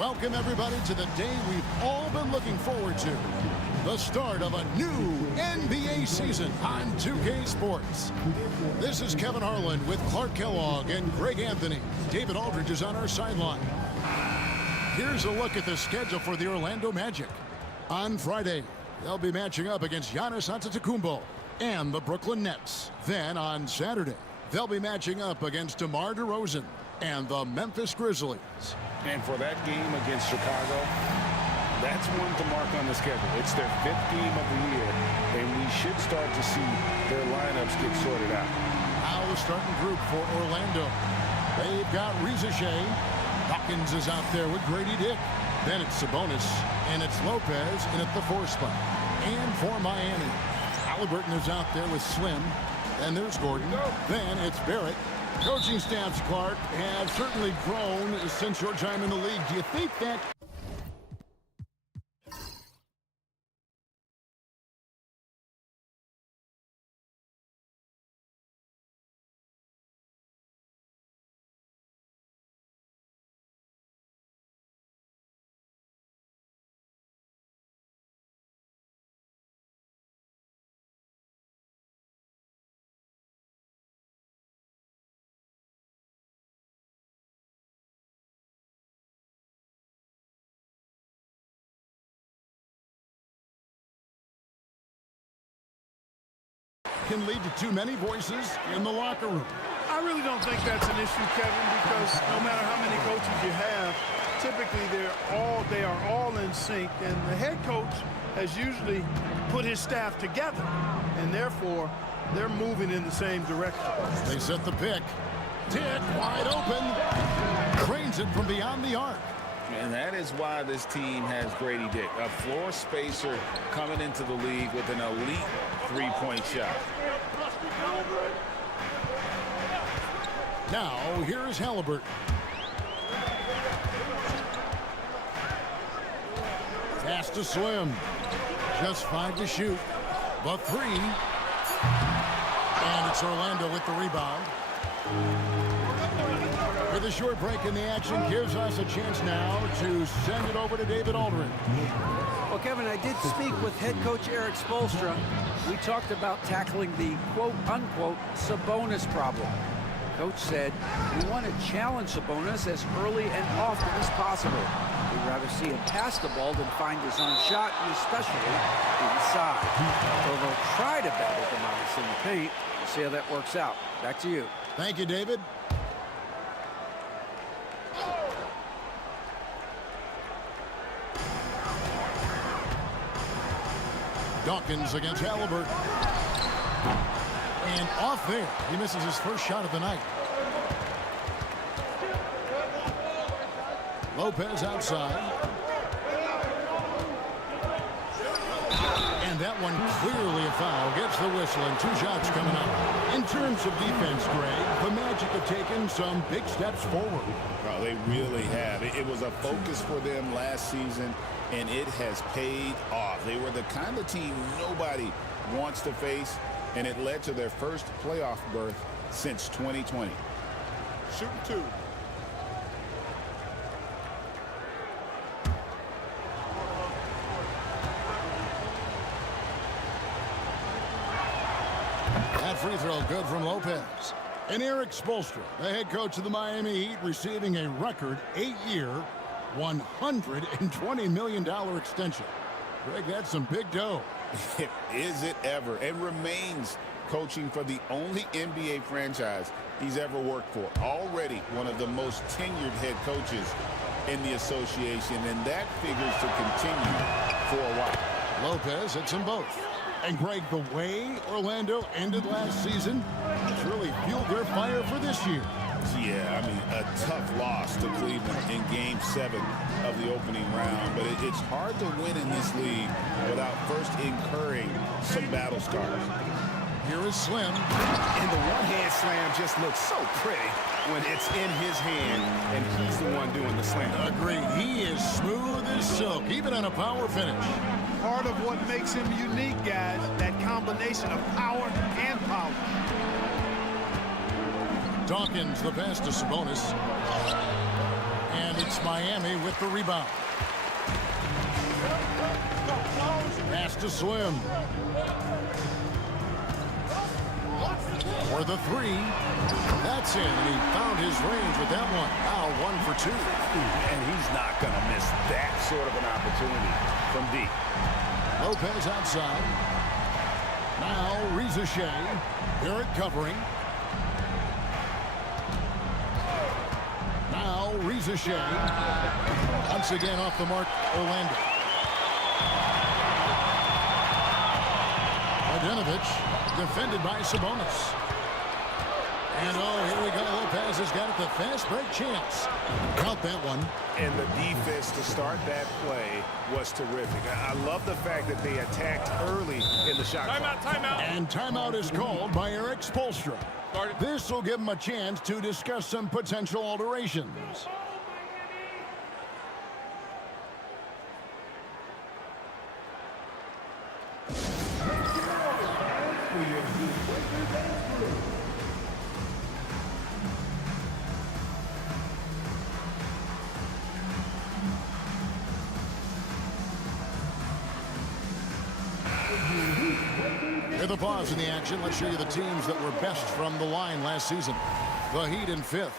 Welcome, everybody, to the day we've all been looking forward to. The start of a new NBA season on 2K Sports. This is Kevin Harlan with Clark Kellogg and Greg Anthony. David Aldridge is on our sideline. Here's a look at the schedule for the Orlando Magic. On Friday, they'll be matching up against Giannis Antetokounmpo and the Brooklyn Nets. Then on Saturday, they'll be matching up against DeMar DeRozan and the Memphis Grizzlies. And for that game against Chicago, that's one to mark on the schedule. It's their 5th game of the year, and we should start to see their lineups get sorted out. Now the starting group for Orlando. They've got Reza Shea. Dawkins is out there with Grady Dick. Then it's Sabonis, and it's Lopez in at the 4 spot. And for Miami, Halliburton is out there with Slim. And there's Gordon. Then it's Barrett. Coaching staffs, Clark, have certainly grown since your time in the league. Do you think that... can lead to too many voices in the locker room? I really don't think that's an issue, Kevin, because no matter how many coaches you have, typically they are all in sync, and the head coach has usually put his staff together, and therefore they're moving in the same direction. They set the pick. Dick wide open. Cranes it from beyond the arc. And that is why this team has Grady Dick, a floor spacer coming into the league with an elite three-point shot. Now, here's Halliburton. Pass to Slim. Just 5 to shoot. The 3. And it's Orlando with the rebound. With a short break in the action, gives us a chance now to send it over to David Aldridge. Well, Kevin, I did speak with head coach Eric Spoelstra. We talked about tackling the quote-unquote Sabonis problem. Coach said, we want to challenge Sabonis as early and often as possible. We'd rather see him pass the ball than find his own shot, especially inside. So they'll try to battle Sabonis in the paint. We'll see how that works out. Back to you. Thank you, David. Dawkins against Halliburton. And off there. He misses his first shot of the night. Lopez outside. And that one clearly a foul. Gets the whistle and 2 shots coming up. In terms of defense, Greg, the Magic have taken some big steps forward. Oh, they really have. It was a focus for them last season, and it has paid off. They were the kind of team nobody wants to face, and it led to their first playoff berth since 2020. Shooting 2. That free throw good from Lopez. And Eric Spoelstra, the head coach of the Miami Heat, receiving a record 8-year, $120 million extension. Greg, that's some big dough. Is it ever? And remains coaching for the only NBA franchise he's ever worked for. Already one of the most tenured head coaches in the association, and that figures to continue for a while. Lopez hits them both. And Greg, the way Orlando ended last season has really fueled their fire for this year. Yeah, I mean, a tough loss to Cleveland in Game 7 of the opening round. But it's hard to win in this league without first incurring some battle scars. Here is Slim. And the one-hand slam just looks so pretty when it's in his hand, and he's the one doing the slam. Agreed. He is smooth as silk, even on a power finish. Part of what makes him unique, guys, that combination of power and power. Dawkins, the pass to Sabonis. And It's Miami with the rebound. Pass to Slim. For the three. That's in, and he found his range with that one. Now 1 for 2. And he's not going to miss that sort of an opportunity from deep. Lopez outside. Now Reza Shea. Garrett covering. Now Reza Shea. Once again off the mark, Orlando. Bogdanovich defended by Sabonis. And oh, here we go. Lopez has got it. The fast break chance. Count that one. And the defense to start that play was terrific. I love the fact that they attacked early in the shot clock. Timeout. And timeout is called by Eric Spoelstra. This will give him a chance to discuss some potential alterations. Here's the pause in the action. Let's show you the teams that were best from the line last season. The Heat in 5th.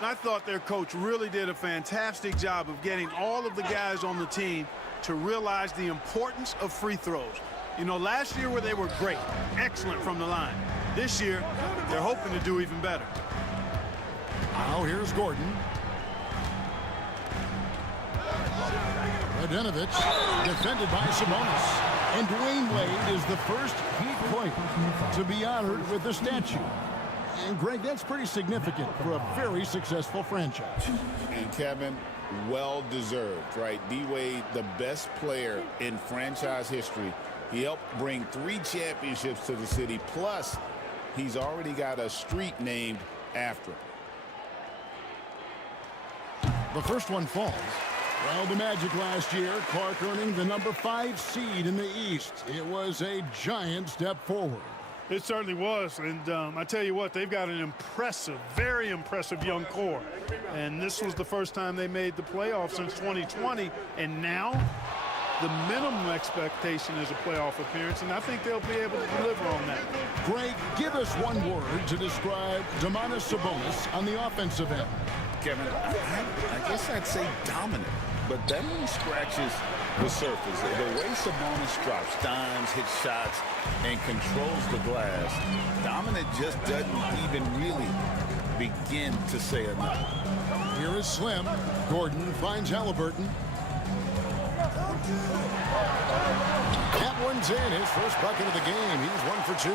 I thought their coach really did a fantastic job of getting all of the guys on the team to realize the importance of free throws. You know, last year where they were great, excellent from the line. This year, they're hoping to do even better. Now here's Gordon. Bogdanovich defended by Sabonis. And Dwayne Wade is the first Heat player to be honored with the statue. And Greg, that's pretty significant for a very successful franchise. And Kevin, well deserved, right? D-Wade, the best player in franchise history. He helped bring 3 championships to the city. Plus, he's already got a street named after him. The first one falls. Well, the Magic last year, Clark earning the number 5 seed in the East. It was a giant step forward. It certainly was, and I tell you what, they've got an impressive, very impressive young core. And this was the first time they made the playoffs since 2020, and now the minimum expectation is a playoff appearance, and I think they'll be able to deliver on that. Greg, give us one word to describe Domantas Sabonis on the offensive end. Kevin, I guess I'd say dominant, but that only scratches the surface. The way Sabonis drops dimes, hits shots, and controls the glass, dominant just doesn't even really begin to say enough. Here is Slim. Gordon finds Halliburton. That one's in. His first bucket of the game. He's 1 for 2.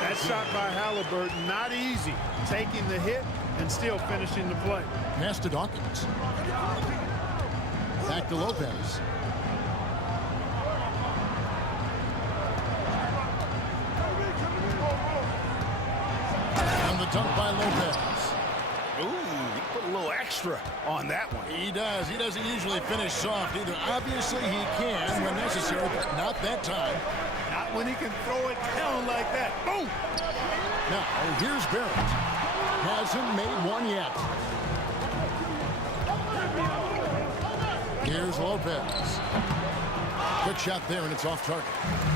That shot by Halliburton, not easy. Taking the hit and still finishing the play. Pass to Dawkins. Back to Lopez. And the dunk by Lopez. Ooh, he put a little extra on that one. He does. He doesn't usually finish soft either. Obviously, he can when necessary, but not that time. Not when he can throw it down like that. Boom! Now, here's Barrett. Hasn't made one yet. Here's Lopez. Good shot there, and it's off target.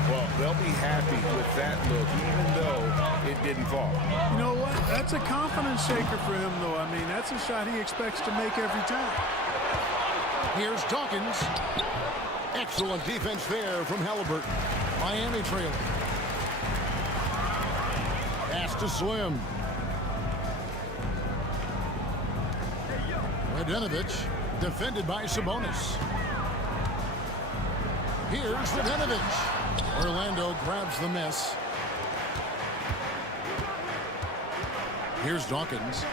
Well, they'll be happy with that look, even though it didn't fall. You know what? That's a confidence shaker for him, though. I mean, that's a shot he expects to make every time. Here's Dawkins. Excellent defense there from Halliburton. Miami trailing. Pass to Slim. Bogdanovich defended by Sabonis. Here's Bogdanovich. Orlando grabs the miss. Here's Dawkins.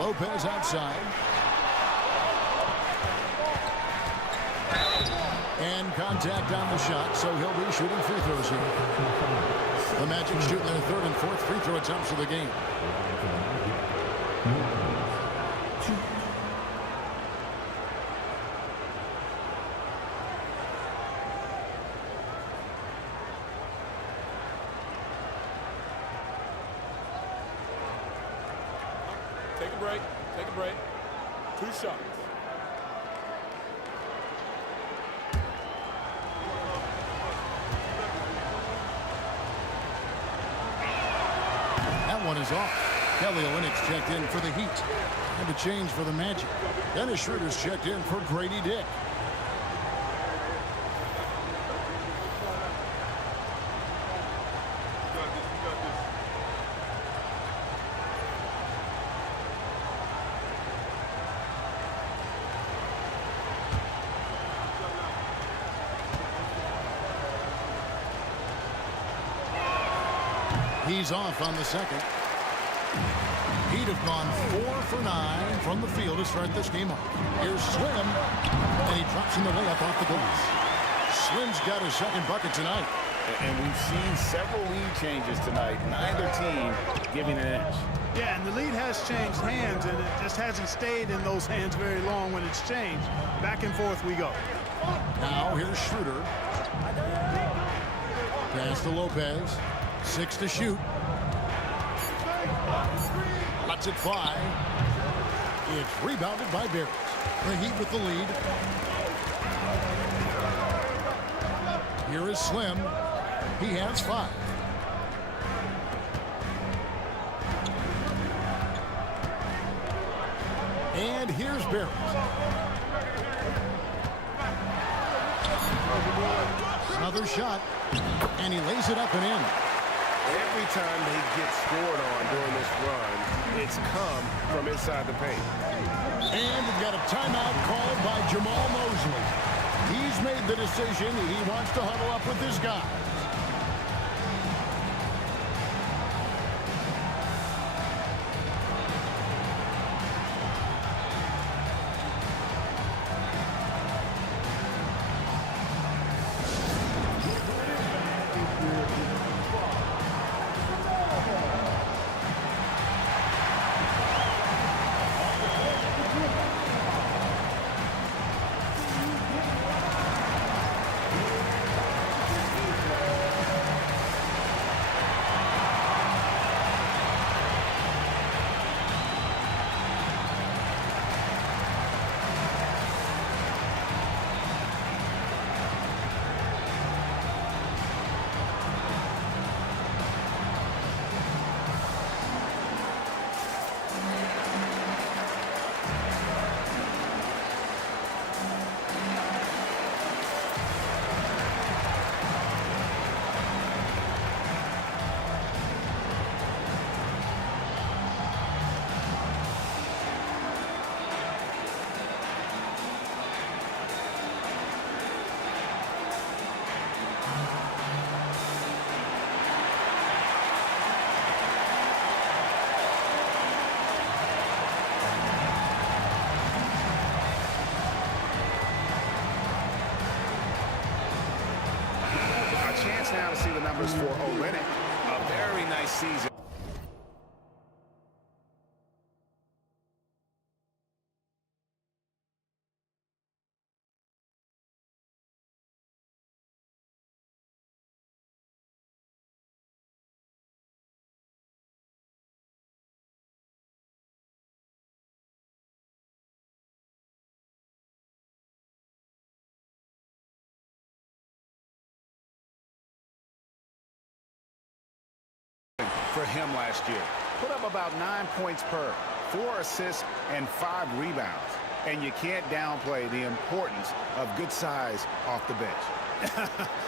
Lopez outside. And contact on the shot, so he'll be shooting free throws here. The Magic shooting their 3rd and 4th free throw attempts of the game. Take a break. Take a break. 2 shots. That one is off. Kelly Olynyk's checked in for the Heat. And a change for the Magic. Dennis Schroeder's checked in for Grady Dick. He's off on the second. He'd have gone 4 for 9 from the field to start this game off. Here's Slim, and he drops in the layup off the glass. Slim's got his second bucket tonight. And we've seen several lead changes tonight. Neither team giving an edge. Yeah, and the lead has changed hands, and it just hasn't stayed in those hands very long when it's changed. Back and forth we go. Now here's Schroeder. Pass to Lopez. 6 to shoot. Lets it fly. It's rebounded by Barrett. The Heat with the lead. Here is Slim. He has 5. And here's Barrett. Another shot. And he lays it up and in. Every time they get scored on during this run, it's come from inside the paint. And we've got a timeout called by Jamal Mosley. He's made the decision. He wants to huddle up with his guys. Now to see the numbers for Olenek. A very nice season. For him last year. Put up about 9 points per, 4 assists, and 5 rebounds. And you can't downplay the importance of good size off the bench.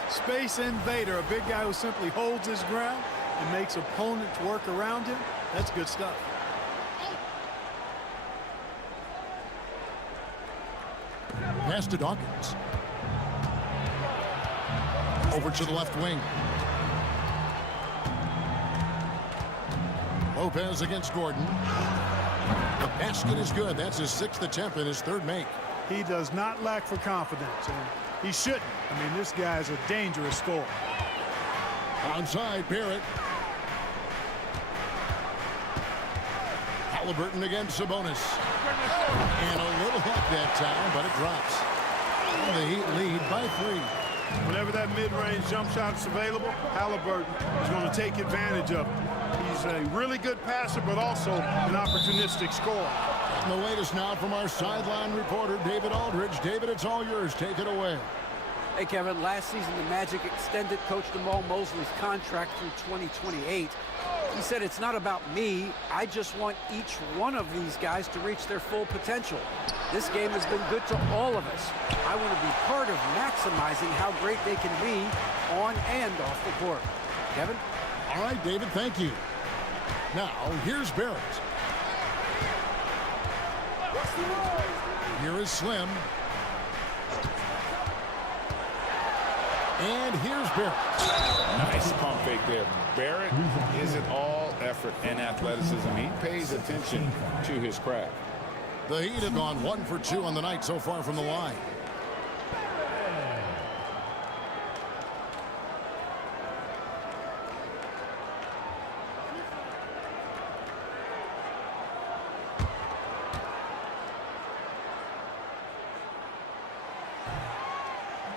Space invader, a big guy who simply holds his ground and makes opponents work around him. That's good stuff. Pass to Dawkins. Over to the left wing. Lopez against Gordon. The basket is good. That's his 6th attempt and his 3rd make. He does not lack for confidence, and he shouldn't. I mean, this guy's a dangerous scorer. Onside, Barrett. Halliburton against Sabonis. And a little luck that time, but it drops. And the Heat lead by 3. Whenever that mid-range jump shot is available, Halliburton is going to take advantage of it. He's a really good passer, but also an opportunistic scorer. And the latest now from our sideline reporter, David Aldridge. David, it's all yours. Take it away. Hey, Kevin, last season the Magic extended Coach Jamal Mosley's contract through 2028. He said, it's not about me. I just want each one of these guys to reach their full potential. This game has been good to all of us. I want to be part of maximizing how great they can be on and off the court. Kevin? All right, David, thank you. Now, here's Barrett. Here is Slim. And here's Barrett. Nice pump fake there. Barrett isn't all effort and athleticism. He pays attention to his craft. The Heat have gone 1 for 2 on the night so far from the line.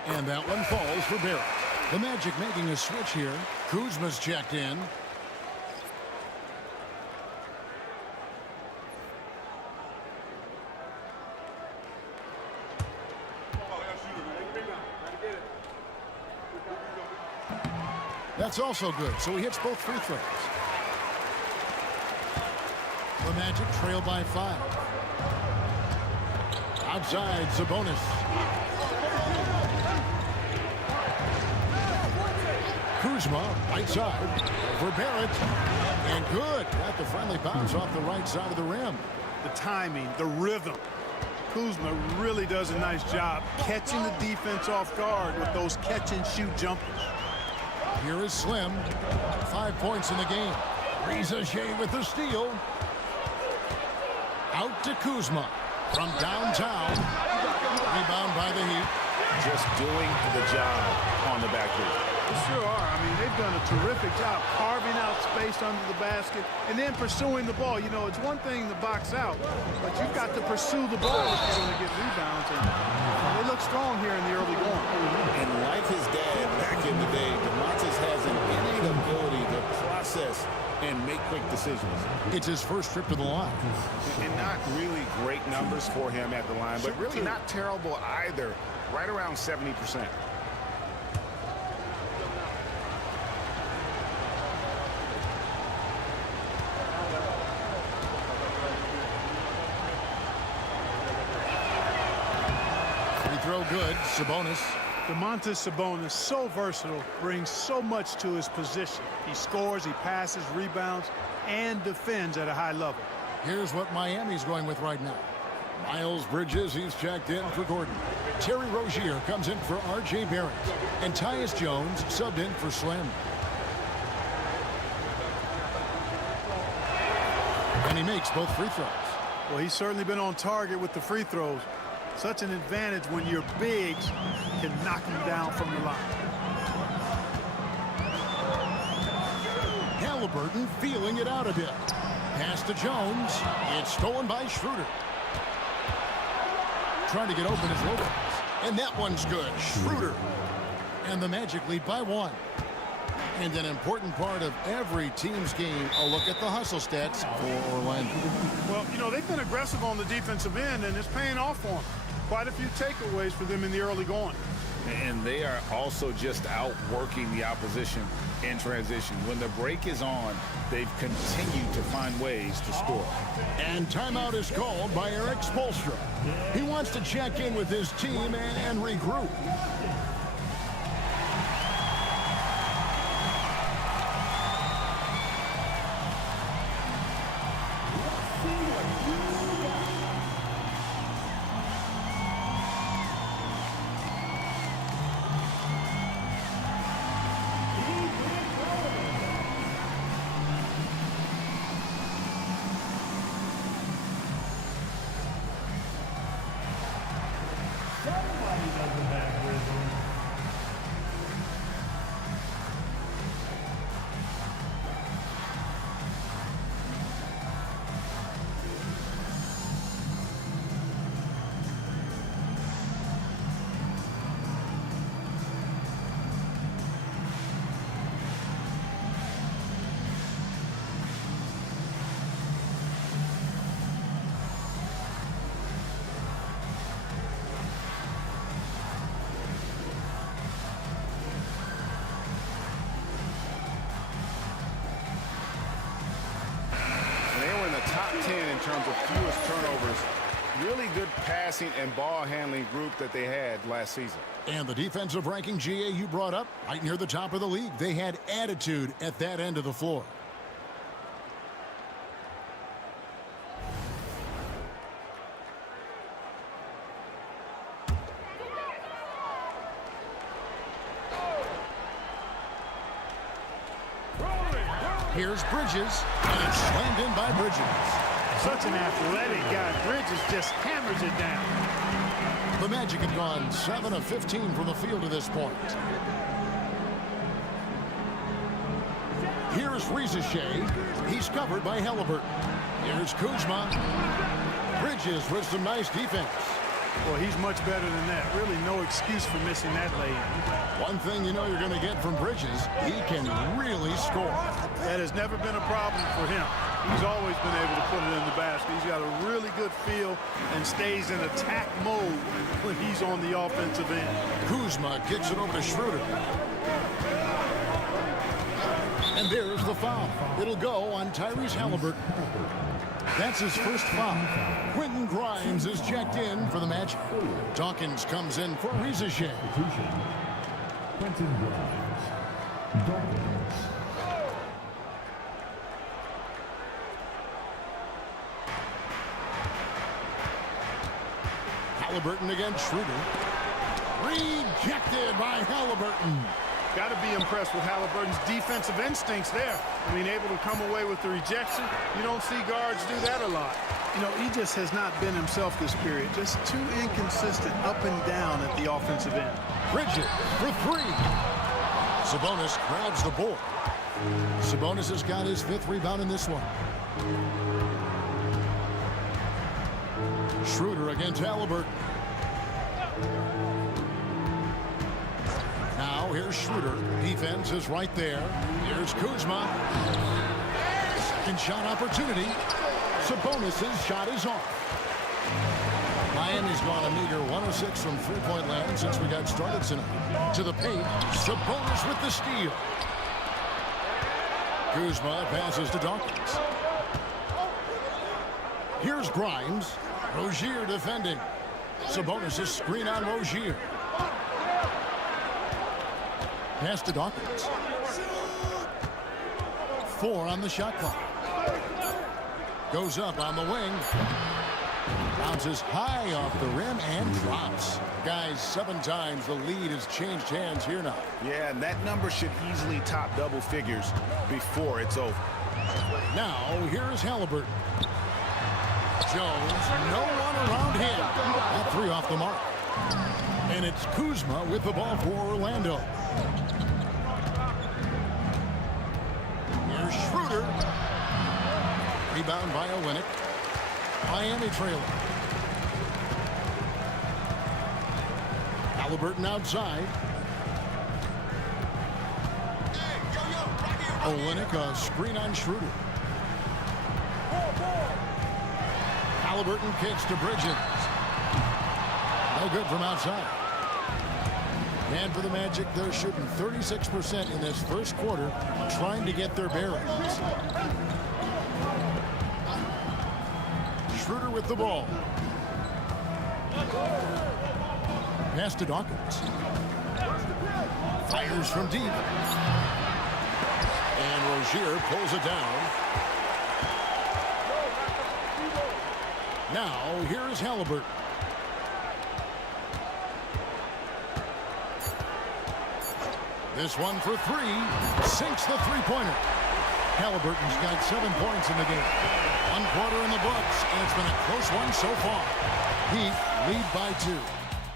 And that one falls for Barrett. The Magic making a switch here. Kuzma's checked in. That's also good, so he hits both free throws. The Magic trail by 5. Outside, Sabonis. Kuzma, right side, for Barrett. And good. Got the friendly bounce off the right side of the rim. The timing, the rhythm. Kuzma really does a nice job catching the defense off guard with those catch-and-shoot jumpers. Here is Slim. 5 points in the game. Reza Shea with the steal. Out to Kuzma from downtown. Rebound by the Heat. Just doing the job on the backboard. They sure are. I mean, they've done a terrific job carving out space under the basket and then pursuing the ball. You know, it's one thing to box out, but you've got to pursue the ball if you're going to get rebounds. And they look strong here in the early going. And like his dad back in the day, DeMontis has an innate ability to process and make quick decisions. It's his first trip to the line. And not really great numbers for him at the line, but really not terrible either. Right around 70%. Free throw good. Sabonis. Domantas Sabonis, so versatile, brings so much to his position. He scores, he passes, rebounds, and defends at a high level. Here's what Miami's going with right now. Miles Bridges, he's checked in for Gordon. Terry Rozier comes in for R.J. Barrett. And Tyus Jones subbed in for Slim. And he makes both free throws. Well, he's certainly been on target with the free throws. Such an advantage when your bigs can knock him down from the line. Halliburton feeling it out a bit. Pass to Jones. It's stolen by Schroeder. Trying to get open is Lopez. And that one's good. Schroeder. And the Magic lead by 1. And an important part of every team's game, a look at the hustle stats for Orlando. Well, you know, they've been aggressive on the defensive end, and it's paying off for them. Quite a few takeaways for them in the early going. And they are also just outworking the opposition in transition. When the break is on, they've continued to find ways to score. And timeout is called by Eric Spoelstra. He wants to check in with his team and regroup. terms of fewest turnovers. Really good passing and ball handling group that they had last season. And the defensive ranking, GA, you brought up, right near the top of the league. They had attitude at that end of the floor. Here's Bridges, and it's slammed in by Bridges. Such an athletic guy. Bridges just hammers it down. The Magic have gone 7 of 15 from the field to this point. Here's Rizachet. He's covered by Halliburton. Here's Kuzma. Bridges with some nice defense. Well, he's much better than that. Really no excuse for missing that lay-in. One thing you know you're going to get from Bridges, he can really score. That has never been a problem for him. He's always been able to put it in the basket. He's got a really good feel and stays in attack mode when he's on the offensive end. Kuzma kicks it over to Schroeder. And there's the foul. It'll go on Tyrese Halliburton. That's his first foul. Quentin Grimes is checked in for the Magic. Dawkins comes in for Rizachet. Quentin Grimes. Dawkins. Halliburton against Schroeder. Rejected by Halliburton. Got to be impressed with Halliburton's defensive instincts there. I mean, able to come away with the rejection. You don't see guards do that a lot. You know, he just has not been himself this period. Just too inconsistent up and down at the offensive end. Bridges for three. Sabonis grabs the board. Sabonis has got his 5th rebound in this one. Schroeder against Halliburton. Now here's Schroeder. Defense is right there. Here's Kuzma. Second shot opportunity. Sabonis' shot is off. Miami's gone a meager 106 from three-point land since we got started tonight. To the paint. Sabonis with the steal. Kuzma passes to Dawkins. Here's Grimes. Rozier defending. Sabonis' screen on Rozier. Pass to Dawkins. 4 on the shot clock. Goes up on the wing. Bounces high off the rim and drops. Guys, 7 times the lead has changed hands here now. Yeah, and that number should easily top double figures before it's over. Now, here's Halliburton. Jones, no one around him. That 3 off the mark. And it's Kuzma with the ball for Orlando. Here's Schroeder. Rebound by Olynyk. Miami trailing. Halliburton outside. Olynyk, a screen on Schroeder. Halliburton kicks to Bridges. No good from outside. And for the Magic, they're shooting 36% in this first quarter, trying to get their bearings. Schroeder with the ball. Pass to Dawkins. Fires from deep. And Rozier pulls it down. Now, here is Halliburton. This one for 3. Sinks the three-pointer. Halliburton's got 7 points in the game. 1 quarter in the books, and it's been a close one so far. Heat lead by 2.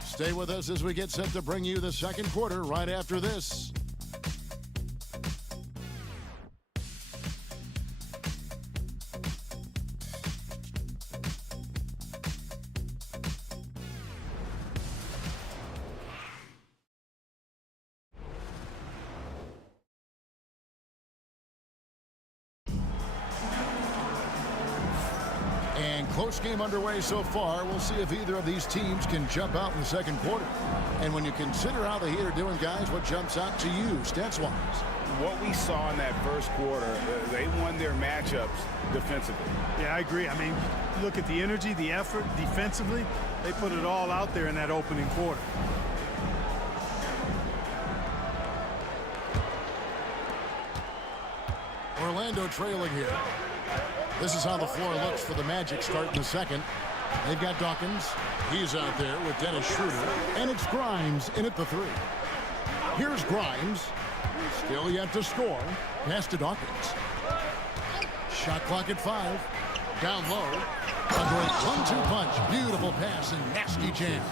Stay with us as we get set to bring you the second quarter right after this. Close game underway so far. We'll see if either of these teams can jump out in the second quarter. And when you consider how the Heat are doing, guys, what jumps out to you stats-wise? What we saw in that first quarter, they won their matchups defensively. Yeah, I agree. I mean, look at the energy, the effort defensively. They put it all out there in that opening quarter. Orlando trailing here. This is how the floor looks for the Magic starting the second. They've got Dawkins. He's out there with Dennis Schroeder. And it's Grimes in at the 3. Here's Grimes. Still yet to score. Pass to Dawkins. Shot clock at 5. Down low. A great 1-2 punch. Beautiful pass and nasty jam.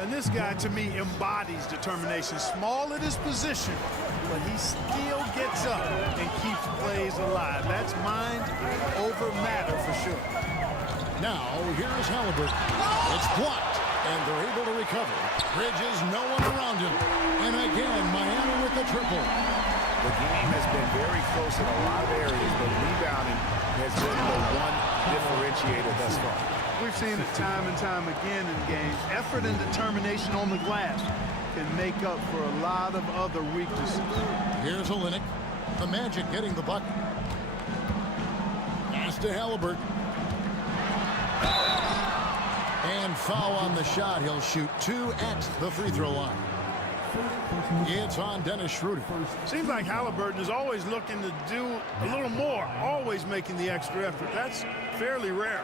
And this guy, to me, embodies determination. Small at his position, but he still gets up and keeps plays alive. That's mind over matter for sure. Now, here's Halliburton. It's blocked, and they're able to recover. Bridges, no one around him. And again, Miami with the triple. The game has been very close in a lot of areas, but rebounding has been the one differentiator thus far. We've seen it time and time again in games. Effort and determination on the glass can make up for a lot of other weaknesses. Here's Olynyk. The Magic getting the bucket. Pass to Halliburton. And foul on the shot. He'll shoot 2 at the free throw line. It's on Dennis Schroeder. Seems like Halliburton is always looking to do a little more, always making the extra effort. That's fairly rare.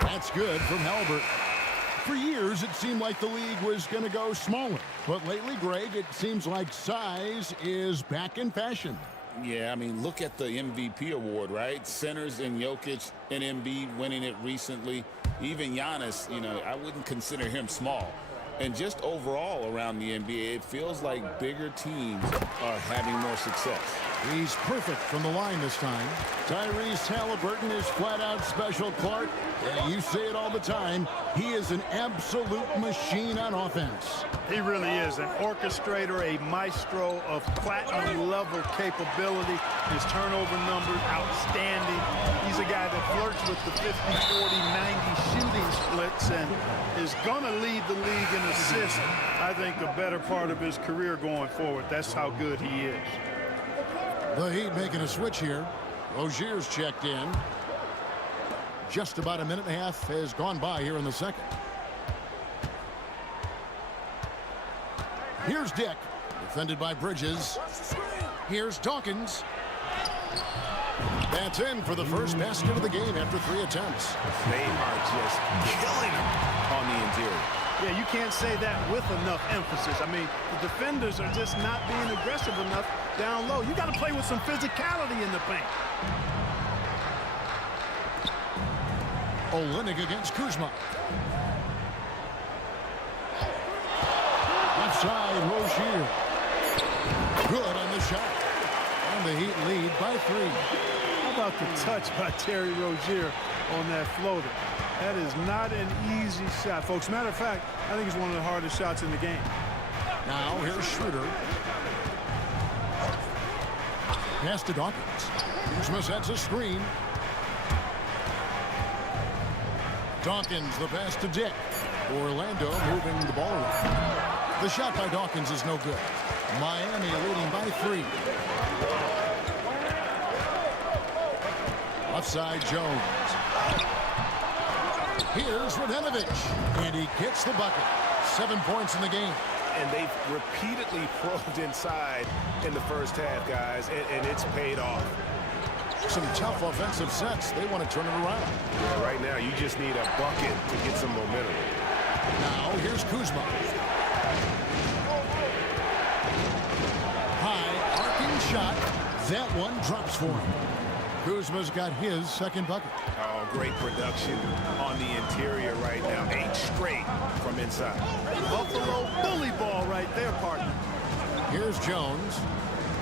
That's good from Halliburton. For years, it seemed like the league was going to go smaller. But lately, Greg, it seems like size is back in fashion. Yeah, I mean, look at the MVP award, right? Centers and Jokic and Embiid winning it recently. Even Giannis, you know, I wouldn't consider him small. And just overall around the NBA, it feels like bigger teams are having more success. He's perfect from the line this time. Tyrese Halliburton is flat out special, Clark. Yeah, you say it all the time. He is an absolute machine on offense. He really is an orchestrator, a maestro of platinum-level capability. His turnover numbers, outstanding. He's a guy that flirts with the 50, 40, 90 shooting splits and is going to lead the league in assists, I think, the better part of his career going forward. That's how good he is. The Heat making a switch here. Rozier's checked in. Just about a minute and a half has gone by here in the second. Here's Dick, defended by Bridges. Here's Dawkins. That's in for the first basket of the game after 3 attempts. They are just killing him on the interior. Yeah, you can't say that with enough emphasis. I mean, the defenders are just not being aggressive enough down low. You got to play with some physicality in the paint. Olynyk against Kuzma. Left side, Rozier. Good on the shot. And the Heat lead by 3. How about the touch by Terry Rozier on that floater? That is not an easy shot, folks. Matter of fact, I think it's one of the hardest shots in the game. Now here's Schroeder. Pass to Dawkins. Kuzma sets a screen. Dawkins, the pass to Dick. Orlando moving the ball around. The shot by Dawkins is no good. Miami leading by 3. Left side, Jones. Here's Radenovic, and he gets the bucket. 7 points in the game. And they've repeatedly probed inside in the first half, guys, and it's paid off. Some tough offensive sets. They want to turn it around. Yeah, right now, you just need a bucket to get some momentum. Now, here's Kuzma. High, arcing shot. That one drops for him. Kuzma's got his second bucket. Oh, great production on the interior right now. 8 straight from inside. Buffalo bully ball right there, partner. Here's Jones.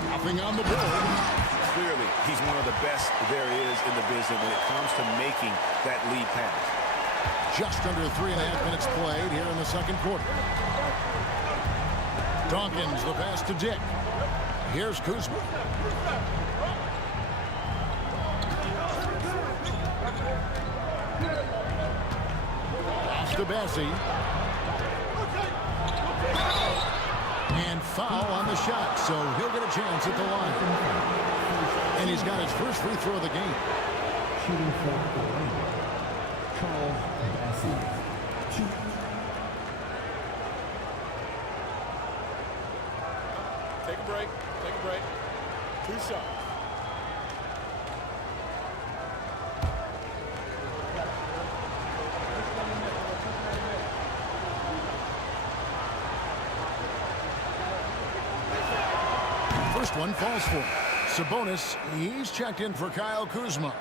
Hopping on the board. clearly he's one of the best there is in the business when it comes to making that lead pass. Just under 3.5 minutes played here in the second quarter. Dawkins, the pass to Dick. Here's Kuzma. Pass to Bessie. And foul on the shot, so he'll get a chance at the line. And he's got his first free throw of the game. Shooting for the line. Charles Bassey. Take a break. Take a break. 2 shots. First one falls for him. Sabonis, he's checked in for Kyle Kuzma.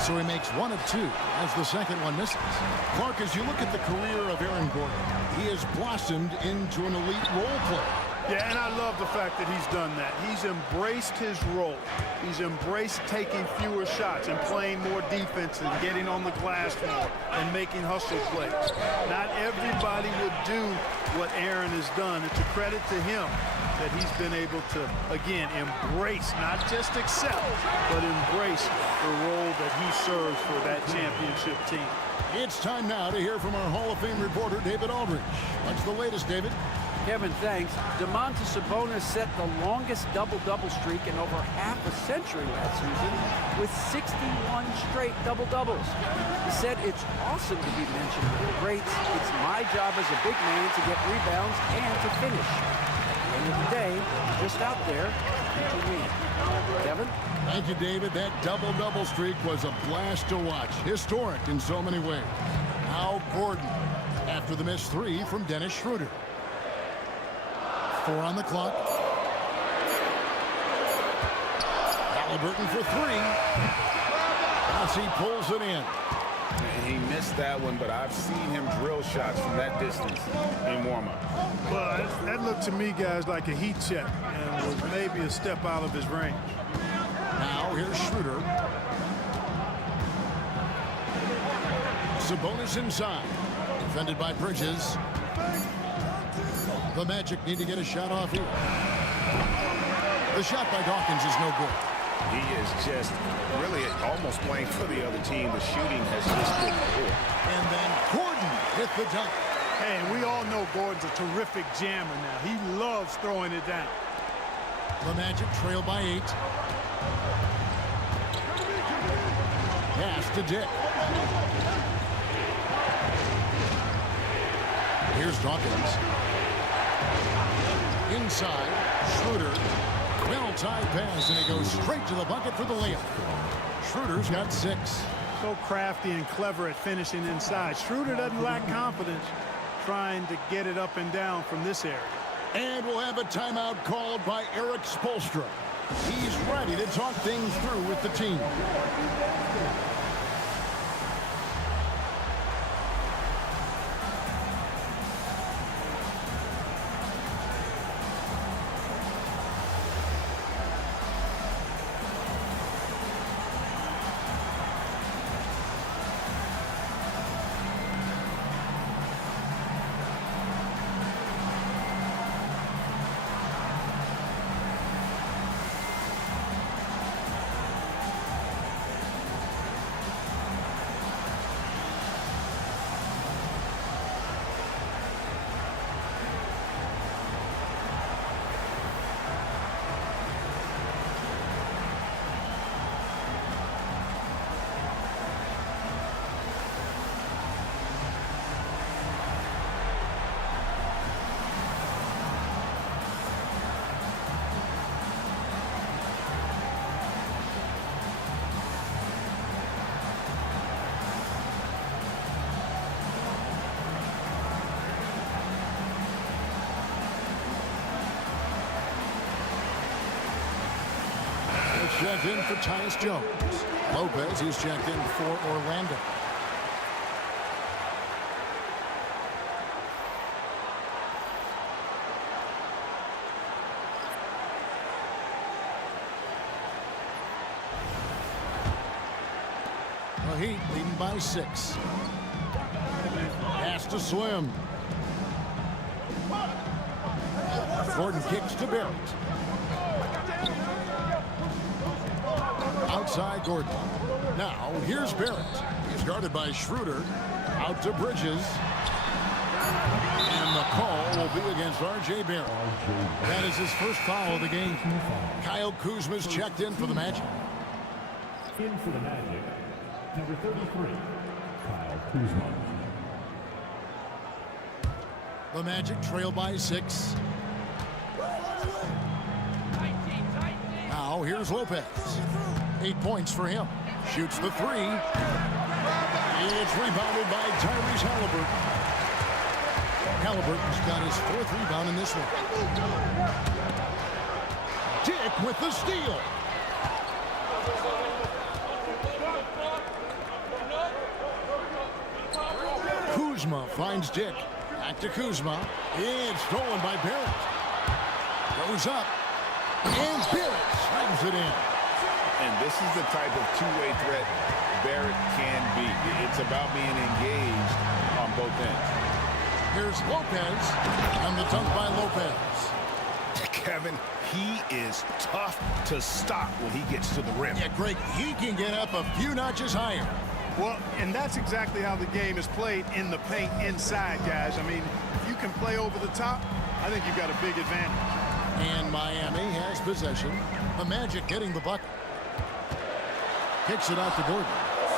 So he makes 1 of 2 as the second one misses. Clark, as you look at the career of Aaron Gordon, he has blossomed into an elite role player. Yeah, and I love the fact that he's done that. He's embraced his role. He's embraced taking fewer shots and playing more defense and getting on the glass more and making hustle plays. Not everybody would do what Aaron has done. It's a credit to him that he's been able to, again, embrace, not just accept, but embrace the role that he serves for that championship team. It's time now to hear from our Hall of Fame reporter, David Aldridge. What's the latest, David? Kevin, thanks. Domantas Sabonis set the longest double-double streak in over half a century last season with 61 straight double-doubles. He said, "It's awesome to be mentioned with the greats. It's my job as a big man to get rebounds and to finish. At the end of the day, just out there to win." Kevin? Thank you, David. That double-double streak was a blast to watch. Historic in so many ways. Now Gordon after the missed 3 from Dennis Schroeder. 4 on the clock. Halliburton for 3. As he pulls it in. He missed that one, but I've seen him drill shots from that distance in warm-up. Well, that looked to me, guys, like a heat check and was maybe a step out of his range. Now here's Schroeder. Sabonis inside. Defended by Bridges. The Magic need to get a shot off here. The shot by Dawkins is no good. He is just really almost playing for the other team. The shooting has just been poor. And then Gordon with the dunk. Hey, and we all know Gordon's a terrific jammer now. He loves throwing it down. The Magic trail by 8. Pass to Dick. Here's Dawkins. Inside, Schroeder. Well-timed pass, and he goes straight to the bucket for the layup. Schroeder's got 6. So crafty and clever at finishing inside. Schroeder doesn't lack confidence trying to get it up and down from this area. And we'll have a timeout called by Eric Spoelstra. He's ready to talk things through with the team. checked in for Tyus Jones. Lopez, he's checked in for Orlando. The Heat leading by 6. Pass to Slim. Gordon kicks to Barrett. Outside Gordon. Now here's Barrett. He's guarded by Schroeder. Out to Bridges. And the call will be against R.J. Barrett. That is his first foul of the game. Kyle Kuzma's checked in for the Magic. In for the Magic, number 33, Kyle Kuzma. The Magic trail by 6. Now here's Lopez. 8 points for him. Shoots the 3. It's rebounded by Tyrese Halliburton. Halliburton's got his 4th rebound in this one. Dick with the steal. Kuzma finds Dick. Back to Kuzma. It's stolen by Barrett. Goes up. And Barrett slams it in. And this is the type of two-way threat Barrett can be. It's about being engaged on both ends. Here's Lopez. And the dunk by Lopez. Kevin, he is tough to stop when he gets to the rim. Yeah, Greg, he can get up a few notches higher. Well, and that's exactly how the game is played in the paint inside, guys. I mean, if you can play over the top, I think you've got a big advantage. And Miami has possession. The Magic getting the bucket. Kicks it out to Gordon.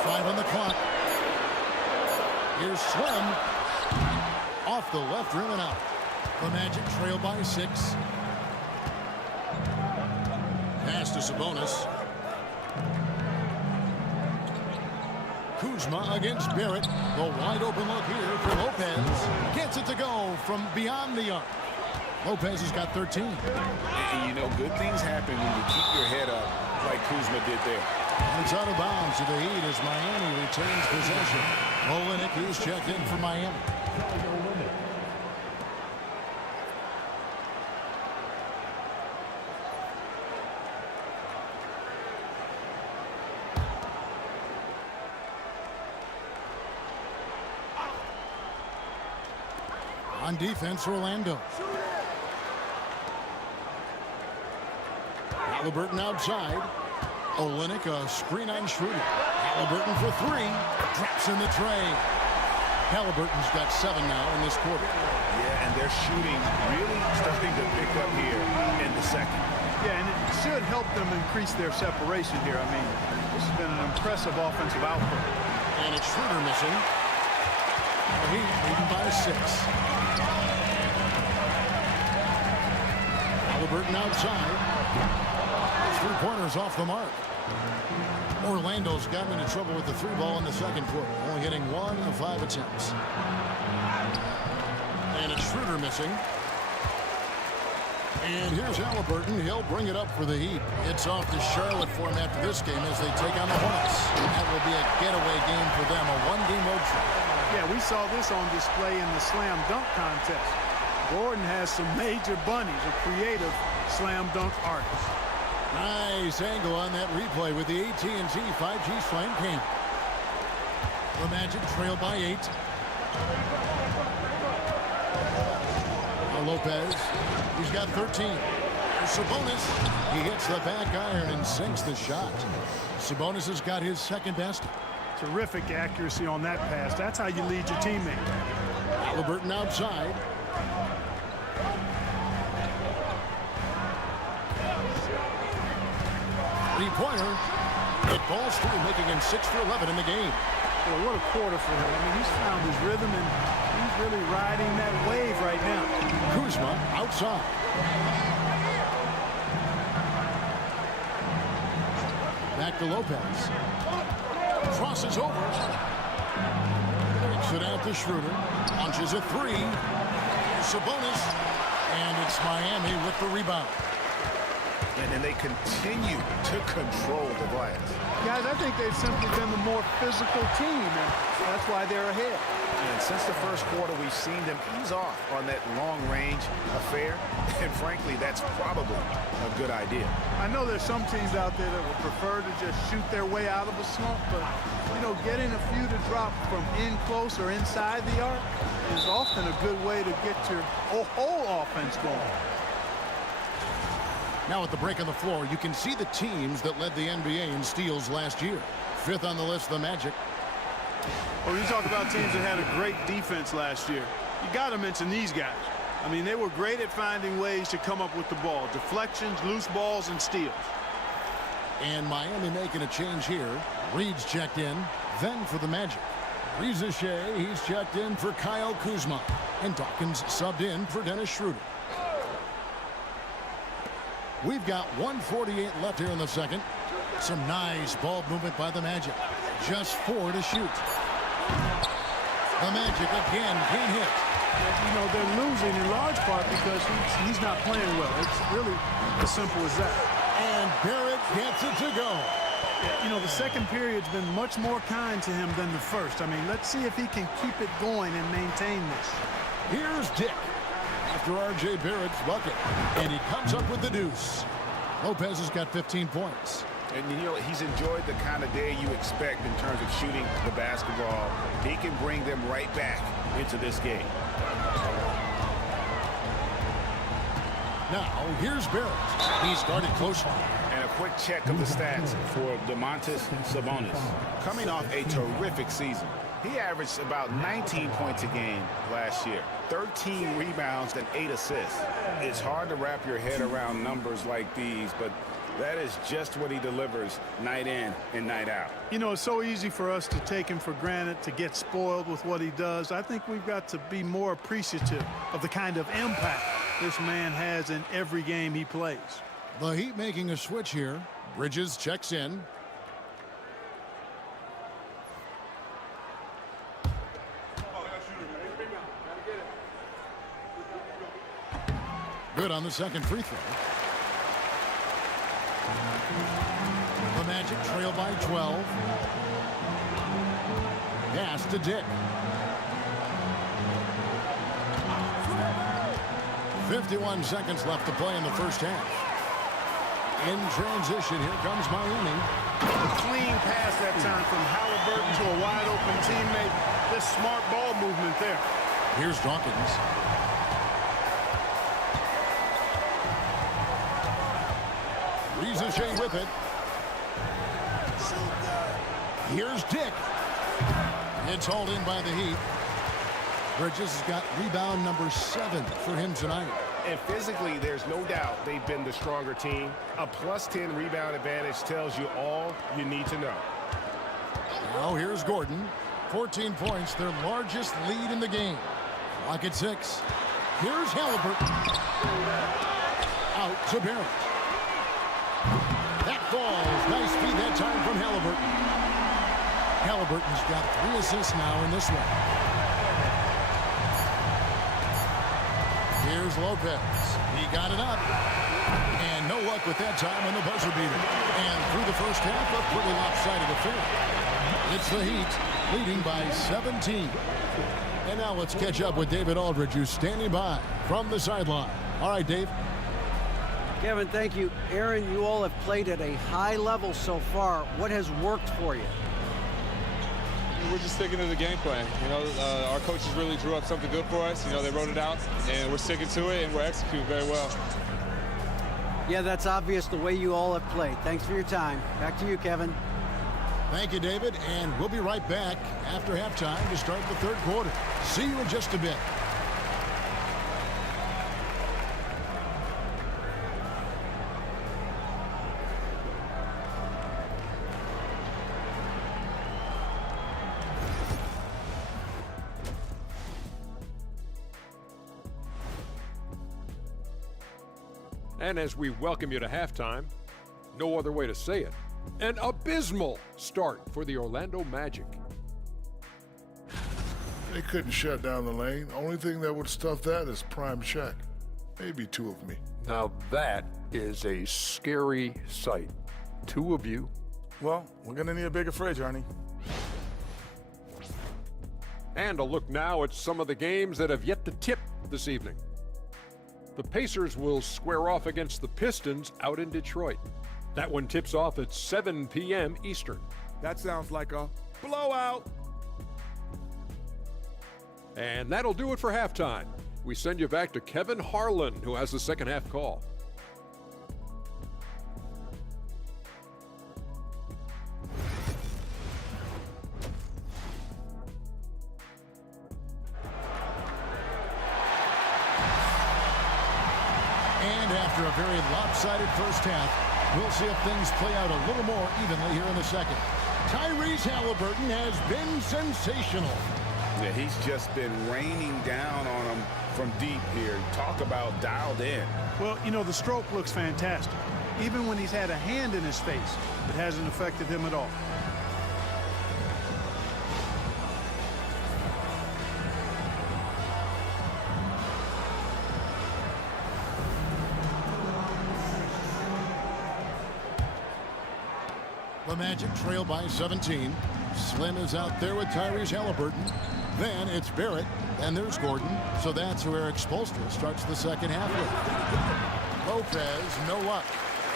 5 on the clock. Here's Slim. Off the left rim and out. The Magic trail by 6. Pass to Sabonis. Kuzma against Barrett. The wide open look here for Lopez. Gets it to go from beyond the arc. Lopez has got 13. And you know, good things happen when you keep your head up like Kuzma did there. And it's out of bounds to the Heat as Miami retains possession. Olynyk is checked in for Miami. On defense, Orlando. Halliburton outside. Olynyk, a screen on Schroeder. Halliburton for 3. Drops in the tray. Halliburton's got 7 now in this quarter. Yeah, and they're shooting really starting to pick up here in the second. Yeah, and it should help them increase their separation here. I mean, this has been an impressive offensive output. And it's Schroeder missing. The Heat leading by 6. Halliburton outside. 3-pointers off the mark. Orlando's gotten into trouble with the 3 ball in the second quarter, only hitting 1 of 5 attempts. And it's Schroeder missing. And here's Halliburton. He'll bring it up for the Heat. It's off to Charlotte for him after this game as they take on the Hornets. That will be a getaway game for them, a 1-game road trip. Yeah, we saw this on display in the slam dunk contest. Gordon has some major bunnies, a creative slam dunk artist. Nice angle on that replay with the AT&T 5G slam game. The Magic trail by 8. Now Lopez, he's got 13. Sabonis, he hits the back iron and sinks the shot. Sabonis has got his second best. Terrific accuracy on that pass. That's how you lead your teammate. Halliburton outside. Three-pointer. It falls through, making him 6 for 11 in the game. Well, what a quarter for him. I mean, he's found his rhythm, and he's really riding that wave right now. Kuzma outside. Back to Lopez. Crosses over. Takes it out to Schroeder. Launches a 3. Sabonis. And it's Miami with the rebound. and they continue to control the glass. Guys, I think they've simply been the more physical team, and that's why they're ahead. And since the first quarter, we've seen them ease off on that long-range affair, and frankly, that's probably a good idea. I know there's some teams out there that would prefer to just shoot their way out of a slump, but, you know, getting a few to drop from in close or inside the arc is often a good way to get your whole offense going. Now at the break on the floor, you can see the teams that led the NBA in steals last year. Fifth on the list, the Magic. Well, you talk about teams that had a great defense last year. You got to mention these guys. I mean, they were great at finding ways to come up with the ball. Deflections, loose balls, and steals. And Miami making a change here. Reed's checked in, then for the Magic. Reza Shea, he's checked in for Kyle Kuzma. And Dawkins subbed in for Dennis Schroeder. We've got 1:48 left here in the second. Some nice ball movement by the Magic. Just 4 to shoot. The Magic again can't hit. You know, they're losing in large part because he's not playing well. It's really as simple as that. And Barrett gets it to go. You know, the second period's been much more kind to him than the first. I mean, let's see if he can keep it going and maintain this. Here's Dick after R.J. Barrett's bucket. And he comes up with the deuce. Lopez has got 15 points. And, you know, he's enjoyed the kind of day you expect in terms of shooting the basketball. He can bring them right back into this game. Now, here's Barrett. He started closely. And a quick check of the stats for Domantas Sabonis. Coming off a terrific season. He averaged about 19 points a game last year. 13 rebounds and 8 assists. It's hard to wrap your head around numbers like these, but that is just what he delivers night in and night out. You know, it's so easy for us to take him for granted, to get spoiled with what he does. I think we've got to be more appreciative of the kind of impact this man has in every game he plays. The Heat making a switch here. Bridges checks in. Good on the second free throw. The Magic trail by 12. Pass to Dick. 51 seconds left to play in the first half. In transition, here comes Miami. A clean pass that time from Halliburton to a wide-open teammate. Just smart ball movement there. Here's Dawkins. Reza Shea with it. Here's Dick. It's hauled in by the Heat. Bridges has got rebound number 7 for him tonight. And physically, there's no doubt they've been the stronger team. A +10 rebound advantage tells you all you need to know. Now here's Gordon. 14 points, their largest lead in the game. Clock at 6. Here's Halliburton. Out to Barrett. That falls. Nice feed that time from Halliburton. Halliburton's got 3 assists now in this one. Here's Lopez. He got it up. And no luck with that time on the buzzer beater. And through the first half, a pretty lopsided affair. It's the Heat leading by 17. And now let's catch up with David Aldridge, who's standing by from the sideline. All right, Dave. Kevin, thank you. Aaron, you all have played at a high level so far. What has worked for you? We're just sticking to the game plan. You know, our coaches really drew up something good for us. You know, they wrote it out, and we're sticking to it, and we're executing very well. Yeah, that's obvious the way you all have played. Thanks for your time. Back to you, Kevin. Thank you, David. And we'll be right back after halftime to start the third quarter. See you in just a bit. And as we welcome you to halftime, no other way to say it, an abysmal start for the Orlando Magic. They couldn't shut down the lane. Only thing that would stuff that is prime check. maybe 2 of me. Now that is a scary sight. 2 of you. Well, we're gonna need a bigger fridge, Ernie. And a look now at some of the games that have yet to tip this evening. The Pacers will square off against the Pistons out in Detroit. That one tips off at 7 p.m. Eastern. That sounds like a blowout. And that'll do it for halftime. We send you back to Kevin Harlan, who has the second half call. And after a very lopsided first half, we'll see if things play out a little more evenly here in the second. Tyrese Halliburton has been sensational. Yeah, he's just been raining down on them from deep here. Talk about dialed in. Well, you know, the stroke looks fantastic. Even when he's had a hand in his face, it hasn't affected him at all. The Magic trail by 17. Slim is out there with Tyrese Halliburton. Then it's Barrett, and there's Gordon. So that's who Eric Spoelstra starts the second half with. Lopez, no luck.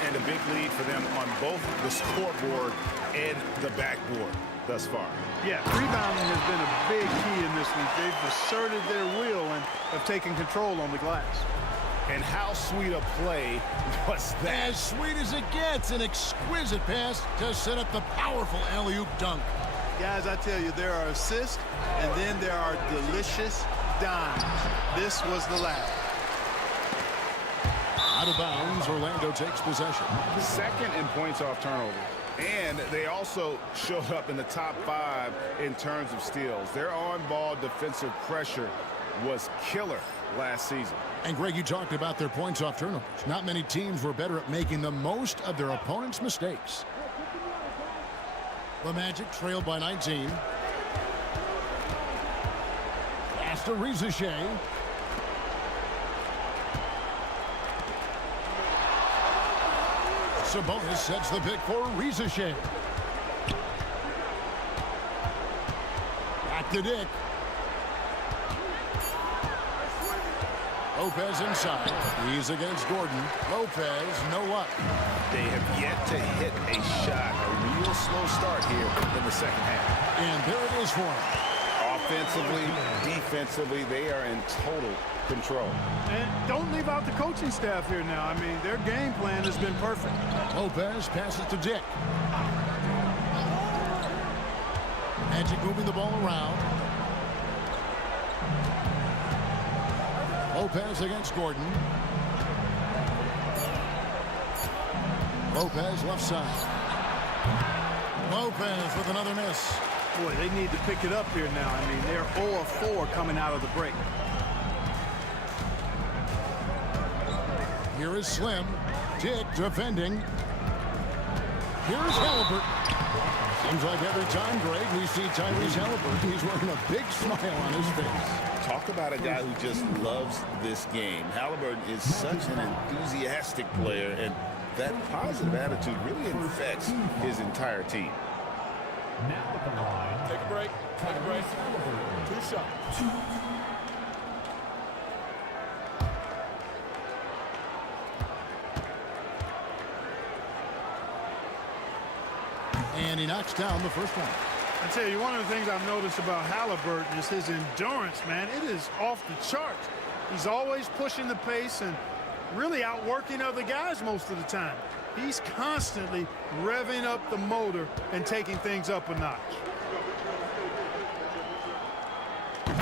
And a big lead for them on both the scoreboard and the backboard thus far. Yeah, rebounding has been a big key in this week. They've asserted their will and have taken control on the glass. And how sweet a play was that? As sweet as it gets, an exquisite pass to set up the powerful alley-oop dunk. Guys, I tell you, there are assists, and then there are delicious dimes. This was the last. Out of bounds, Orlando takes possession. Second in points off turnover. And they also showed up in the top 5 in terms of steals. Their on-ball defensive pressure was killer last season. And Greg, you talked about their points off turnovers. Not many teams were better at making the most of their opponent's mistakes. The Magic trailed by 19. Pass to Rizachet. Sabonis sets the pick for Rizachet. Back to Dick. Lopez inside. He's against Gordon. Lopez, no luck. They have yet to hit a shot. A real slow start here in the second half. And there it is for him. Offensively, defensively, they are in total control. And don't leave out the coaching staff here now. I mean, their game plan has been perfect. Lopez passes to Dick. Magic moving the ball around. Lopez against Gordon. Lopez left side. Lopez with another miss. Boy, they need to pick it up here now. I mean, they're 0 of 4 coming out of the break. Here is Slim. Dick defending. Here's Halliburton. Seems like every time, Greg, we see Tyrese Halliburton, he's wearing a big smile on his face. Talk about a guy who just loves this game. Halliburton is such an enthusiastic player, and that positive attitude really infects his entire team. Now at the line. Take a break. Take a break. 2 shots. And he knocks down the first one. I tell you, one of the things I've noticed about Halliburton is his endurance, man. It is off the charts. He's always pushing the pace and really outworking other guys most of the time. He's constantly revving up the motor and taking things up a notch.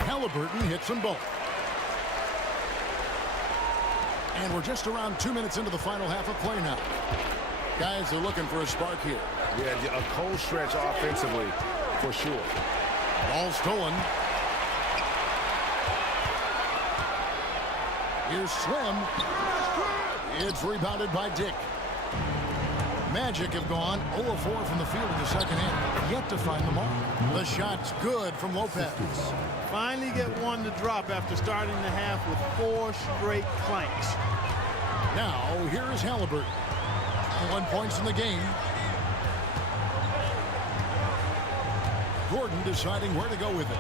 Halliburton hits them both. And we're just around 2 minutes into the final half of play now. Guys are looking for a spark here. Yeah, a cold stretch offensively for sure. Ball stolen. Here's Slim. It's rebounded by Dick. Magic have gone 0 of 4 from the field in the second half, yet to find the mark. The shot's good from Lopez. Finally get one to drop after starting the half with 4 straight clanks. Now, here is Halliburton. 1 point in the game. Gordon deciding where to go with it.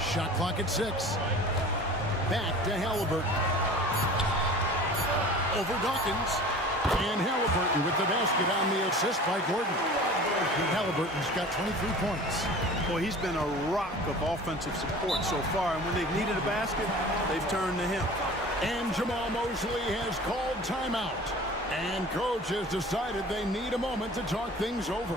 Shot clock at 6. Back to Halliburton. Over Dawkins. And Halliburton with the basket on the assist by Gordon. Halliburton's got 23 points. Boy, he's been a rock of offensive support so far, and when they've needed a basket, they've turned to him. And Jamal Mosley has called timeout. And coach has decided they need a moment to talk things over.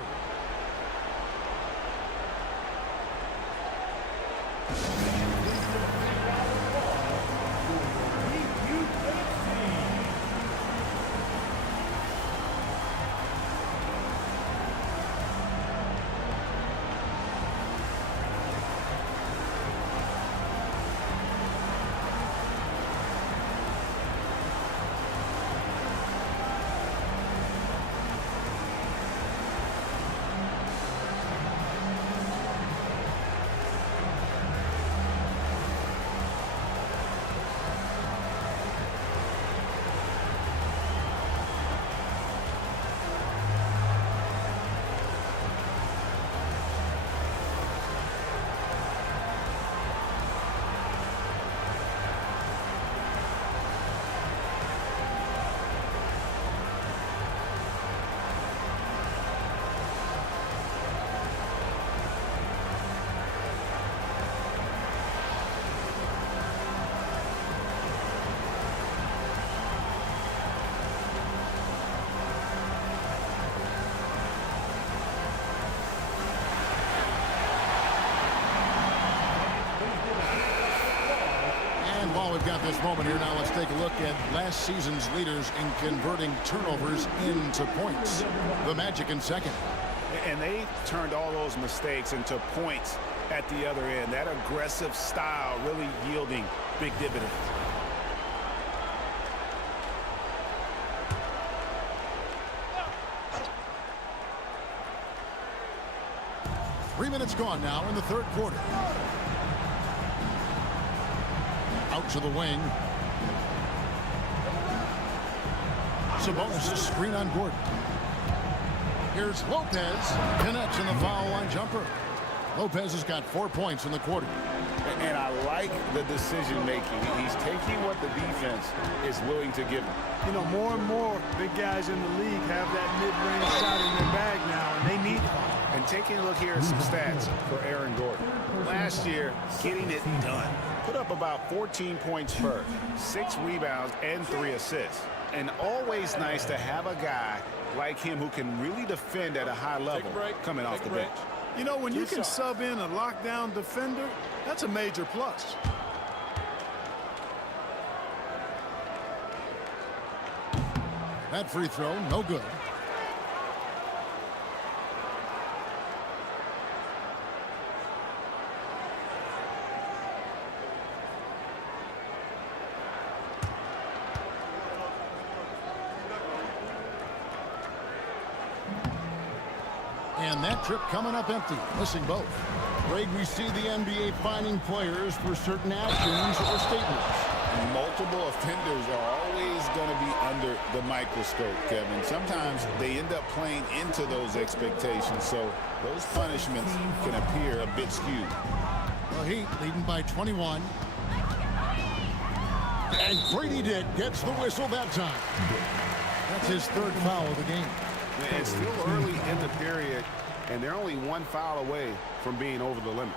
While we've got this moment here now, let's take a look at last season's leaders in converting turnovers into points. The Magic in second. And they turned all those mistakes into points at the other end. That aggressive style really yielding big dividends. Three minutes gone now in the third quarter. Out to the wing. Sabonis' screen on Gordon. Here's Lopez. Connects in the foul line jumper. Lopez has got 4 points in the quarter. And I like the decision making. He's taking what the defense is willing to give him. You know, more and more big guys in the league have that mid-range shot in their bag now, and they need it. And taking a look here at some stats for Aaron Gordon. Last year, getting it done. Put up about 14 points per, 6 rebounds, and 3 assists. And always nice to have a guy like him who can really defend at a high level coming off the bench. You know, when you can sub in a lockdown defender, that's a major plus. That free throw, no good. And that trip coming up empty, missing both. Greg, we see the NBA fining players for certain actions or statements. Multiple offenders are always going to be under the microscope, Kevin. Sometimes they end up playing into those expectations, so those punishments can appear a bit skewed. The Heat leading by 21. And Brady gets the whistle that time. That's his third foul of the game. It's still early in the period, and they're only 1 foul away from being over the limit.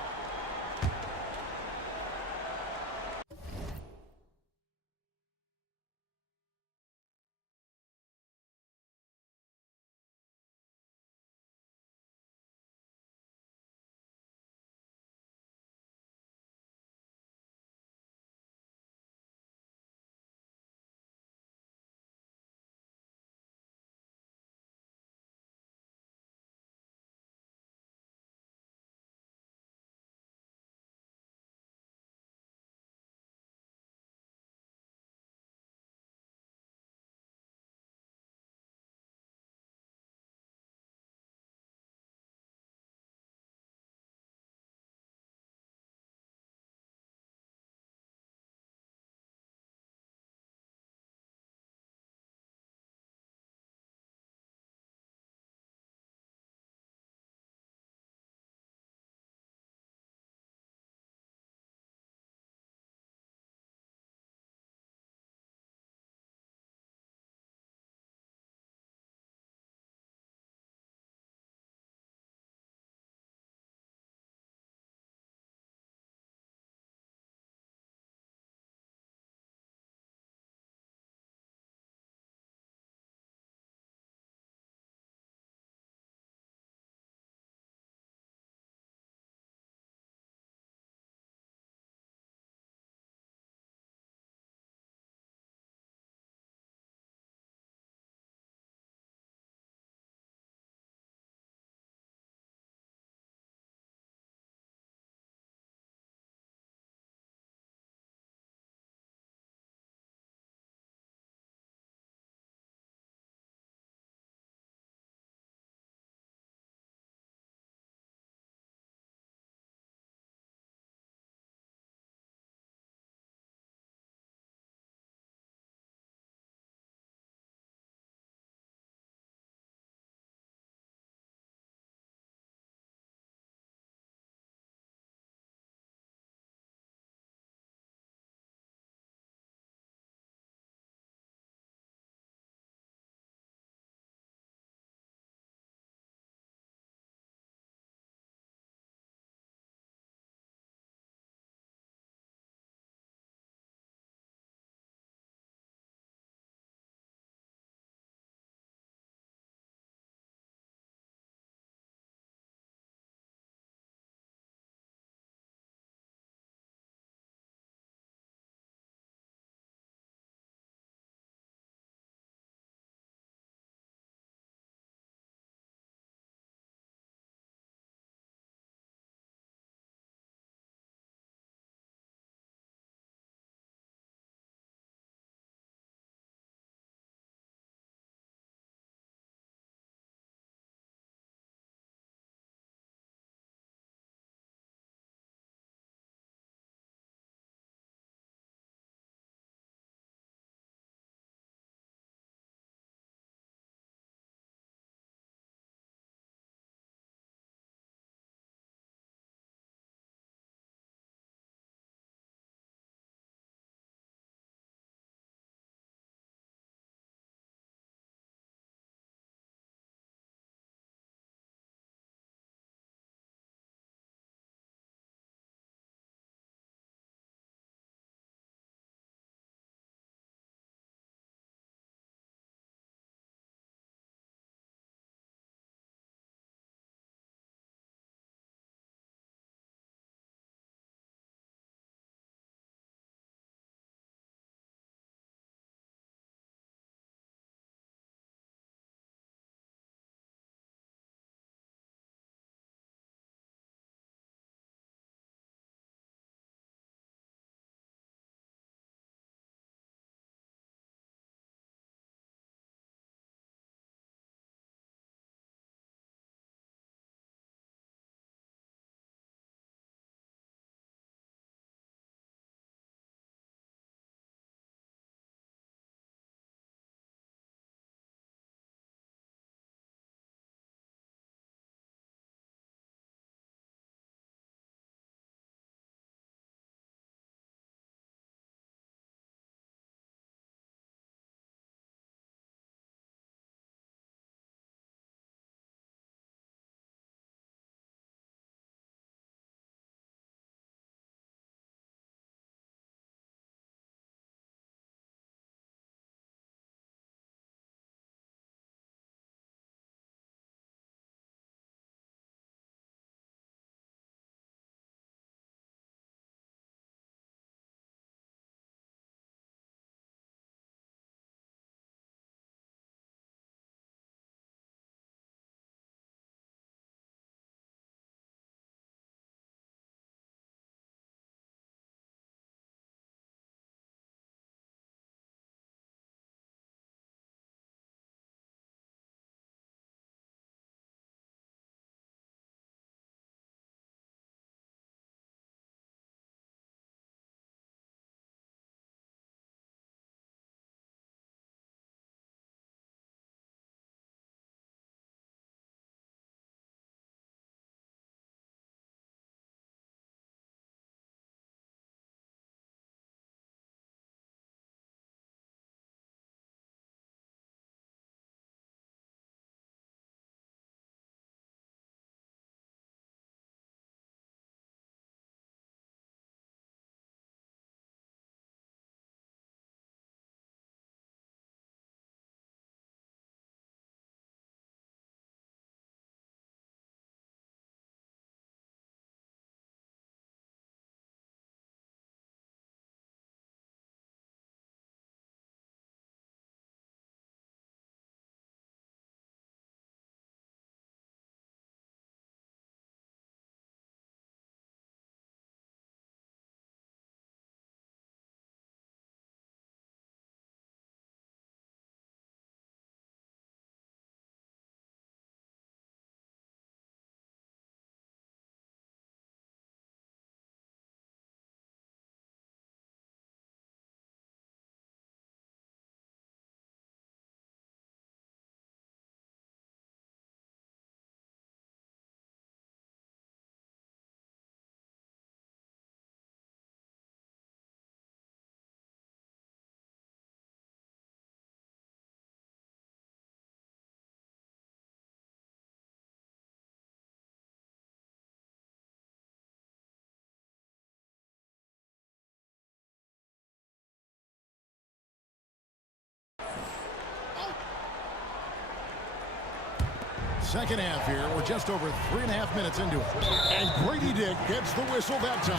second half here. We're just over 3.5 minutes into it. And Grady Dick gets the whistle that time.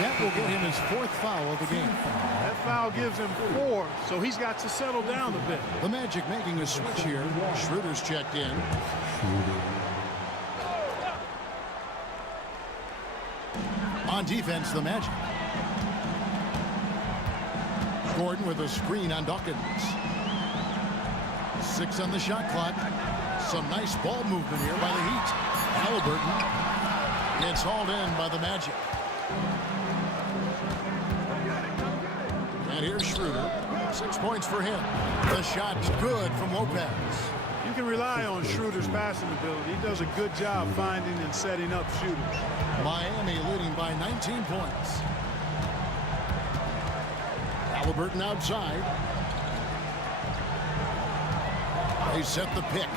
That will get him his 4th foul of the game. That foul gives him 4, so he's got to settle down a bit. The Magic making a switch here. Schroeder's checked in. On defense, the Magic. Gordon with a screen on Dawkins. 6 on the shot clock. Some nice ball movement here by the Heat. Halliburton. It's hauled in by the Magic. And here's Schroeder. 6 points for him. The shot's good from Lopez. You can rely on Schroeder's passing ability. He does a good job finding and setting up shooters. Miami leading by 19 points. Halliburton outside. They set the pick.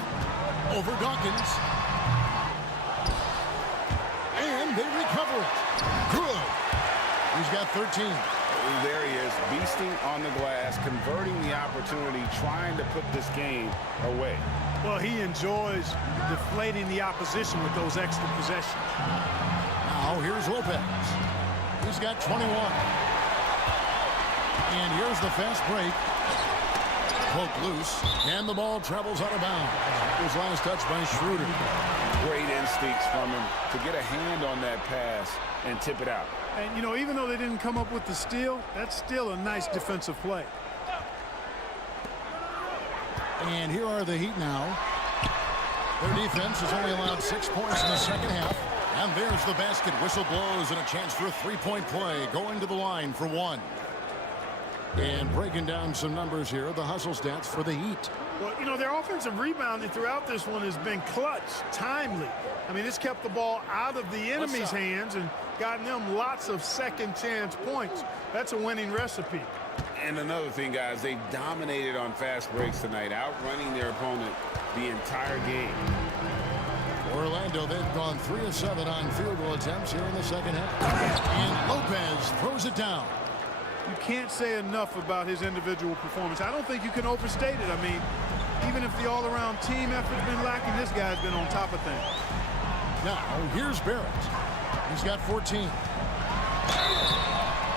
Over Dawkins. And they recover it. Good. He's got 13. There he is, beasting on the glass, converting the opportunity, trying to put this game away. Well, he enjoys deflating the opposition with those extra possessions. Now here's Lopez. He's got 21. And here's the fast break. Poke loose, and the ball travels out of bounds. It was last touch by Schroeder. Great instincts from him to get a hand on that pass and tip it out. And, you know, even though they didn't come up with the steal, that's still a nice defensive play. And here are the Heat now. Their defense has only allowed 6 points in the second half. And there's the basket. Whistle blows and a chance for a 3-point play. Going to the line for 1. And breaking down some numbers here, the hustle stats for the Heat. Well, you know, their offensive rebounding throughout this one has been clutch, timely. I mean, it's kept the ball out of the enemy's hands and gotten them lots of second chance points. That's a winning recipe. And another thing, guys, they dominated on fast breaks tonight, outrunning their opponent the entire game. Orlando, they've gone 3 of 7 on field goal attempts here in the second half. And Lopez throws it down. You can't say enough about his individual performance. I don't think you can overstate it. I mean, even if the all-around team effort's been lacking, this guy's been on top of things. Now, here's Barrett. He's got 14.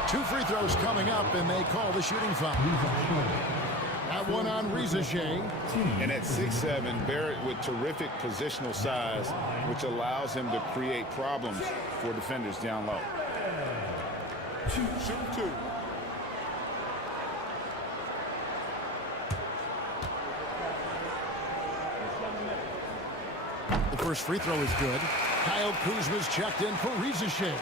2 free throws coming up, and they call the shooting foul. That one on Rizachet. And at 6'7", Barrett with terrific positional size, which allows him to create problems for defenders down low. Shoot 2. The first free throw is good. Kyle Kuzma's checked in for Rizachet.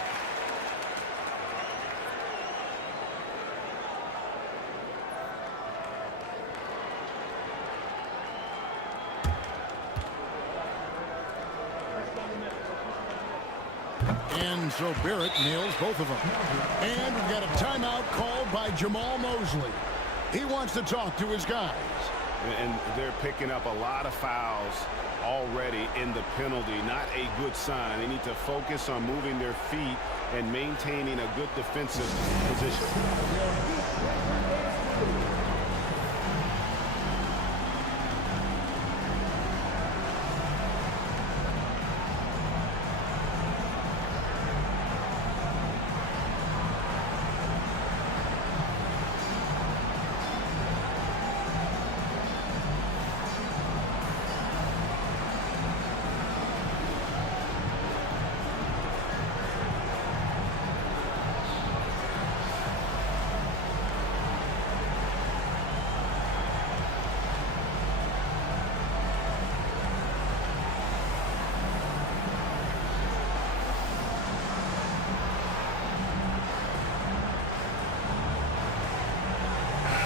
And so Barrett nails both of them. And we've got a timeout called by Jamal Mosley. He wants to talk to his guys. And they're picking up a lot of fouls already in the penalty. Not a good sign. They need to focus on moving their feet and maintaining a good defensive position.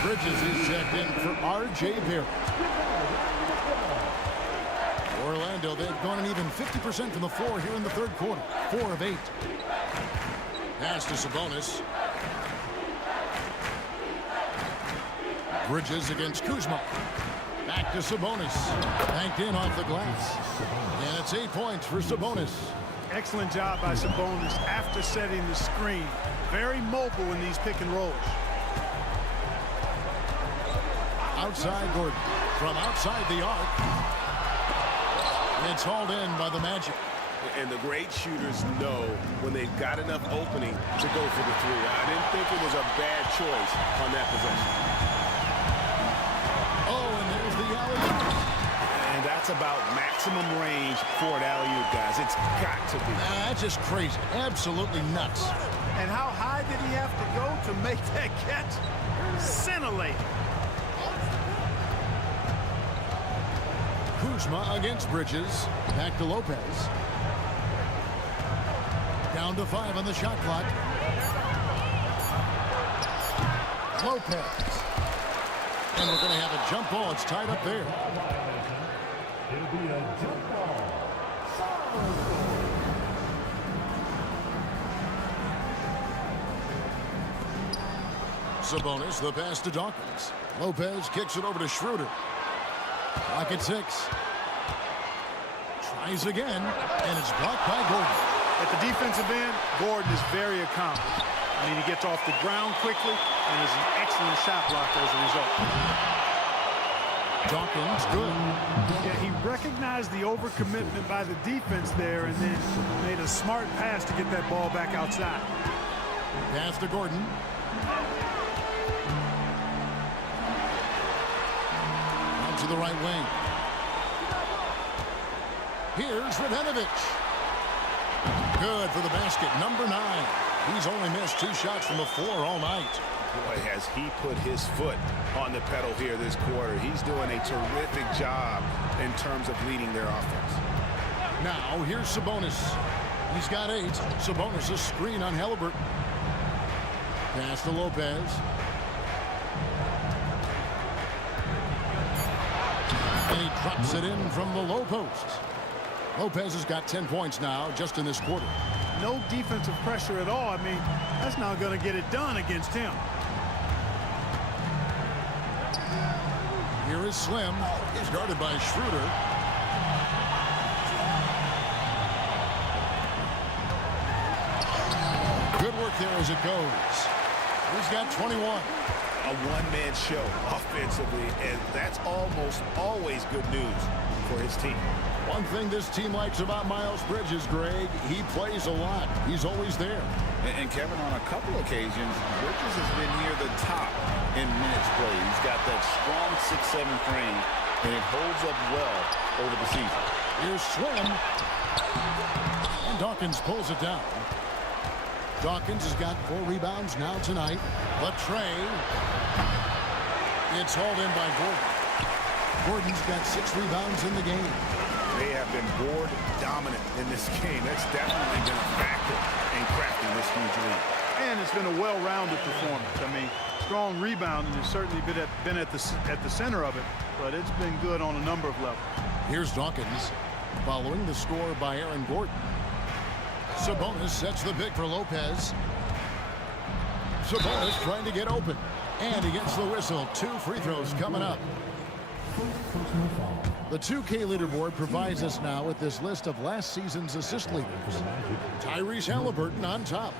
Bridges is checked in for R.J. Barrett. Orlando, they've gone an even 50% from the floor here in the third quarter. 4 of 8. Pass to Sabonis. Bridges against Kuzma. Back to Sabonis. Banked in off the glass. And it's 8 points for Sabonis. Excellent job by Sabonis after setting the screen. Very mobile in these pick and rolls. Outside Gordon. From outside the arc. It's hauled in by the Magic. And the great shooters know when they've got enough opening to go for the three. I didn't think it was a bad choice on that possession. Oh, and there's the alley-oop. And that's about maximum range for an alley-oop, guys. It's got to be. That's just crazy. Absolutely nuts. And how high did he have to go to make that catch? Scintillating. Kuzma against Bridges. Back to Lopez. Down to 5 on the shot clock. Lopez. And we're going to have a jump ball. It's tied up there. It'll be a jump ball. Sabonis, the pass to Dawkins. Lopez kicks it over to Schroeder. Clock at 6. Tries again, and it's blocked by Gordon. At the defensive end, Gordon is very accomplished. I mean, he gets off the ground quickly and is an excellent shot blocker as a result. Dawkins, good. Yeah, he recognized the overcommitment by the defense there and then made a smart pass to get that ball back outside. Pass to Gordon. Out to the right wing. Here's Radenovic. Good for the basket, number 9. He's only missed 2 shots from the floor all night. Boy, has he put his foot on the pedal here this quarter. He's doing a terrific job in terms of leading their offense. Now, here's Sabonis. He's got 8. Sabonis, a screen on Halliburton. Pass to Lopez. And he drops it in from the low post. Lopez has got 10 points now just in this quarter. No defensive pressure at all. I mean, that's not going to get it done against him. Here is Slim. He's guarded by Schroeder. Good work there as it goes. He's got 21. A one-man show offensively, and that's almost always good news for his team. One thing this team likes about Miles Bridges, Greg, he plays a lot. He's always there. And Kevin, on a couple occasions, Bridges has been near the top in minutes played. He's got that strong 6'7" frame, and it holds up well over the season. Here's Slim. And Dawkins pulls it down. Dawkins has got 4 rebounds now tonight. But Trey. It's hauled in by Gordon. Gordon's got 6 rebounds in the game. They have been board dominant in this game. That's definitely been a factor in crafting this huge lead. And it's been a well-rounded performance. I mean, strong rebounding has certainly been at the center of it, but it's been good on a number of levels. Here's Dawkins following the score by Aaron Gordon. Sabonis sets the pick for Lopez. Sabonis trying to get open, and he gets the whistle. 2 free throws coming up. The 2K leaderboard provides us now with this list of last season's assist leaders. Tyrese Halliburton on top.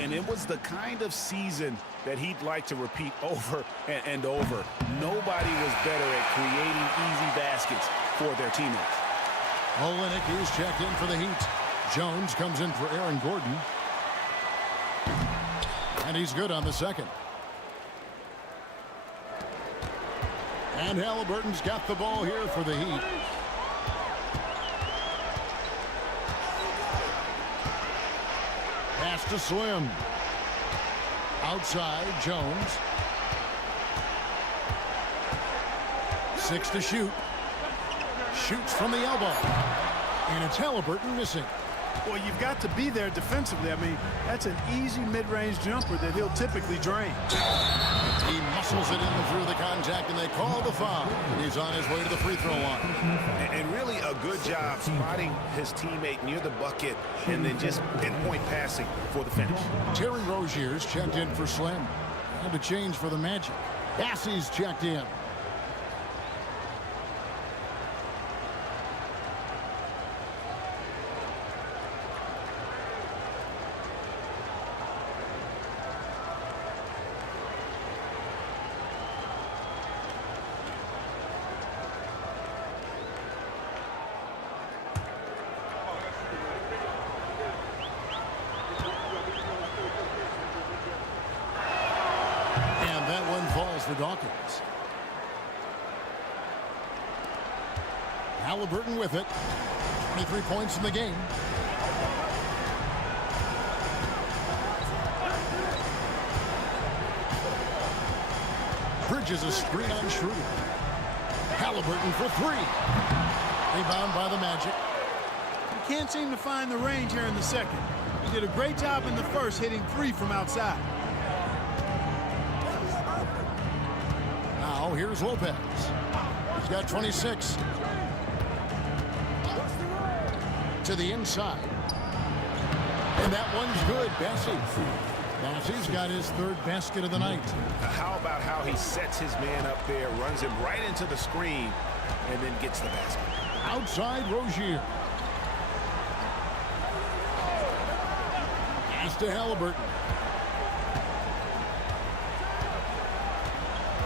And it was the kind of season that he'd like to repeat over and over. Nobody was better at creating easy baskets for their teammates. Olynyk is checked in for the Heat. Jones comes in for Aaron Gordon. And he's good on the second. And Halliburton's got the ball here for the Heat. Pass to Slim. Outside, Jones. 6 to shoot. Shoots from the elbow. And it's Halliburton missing. Well, you've got to be there defensively. I mean, that's an easy mid-range jumper that he'll typically drain. He muscles it in through the contact, and they call the foul. He's on his way to the free throw line. And really a good job spotting his teammate near the bucket and then just pinpoint passing for the finish. Terry Rozier's checked in for Slim. And a change for the Magic. Bassey's checked in. for Dawkins. Halliburton with it. 23 points in the game. Bridges a screen on Schroeder. Halliburton for three. Rebound by the Magic. He can't seem to find the range here in the second. He did a great job in the first, hitting three from outside. Now here's Lopez. He's got 26. To the inside. And that one's good. Bessie's got his third basket of the night. How about how he sets his man up there, runs him right into the screen, and then gets the basket. Outside Rozier. Pass to Halliburton.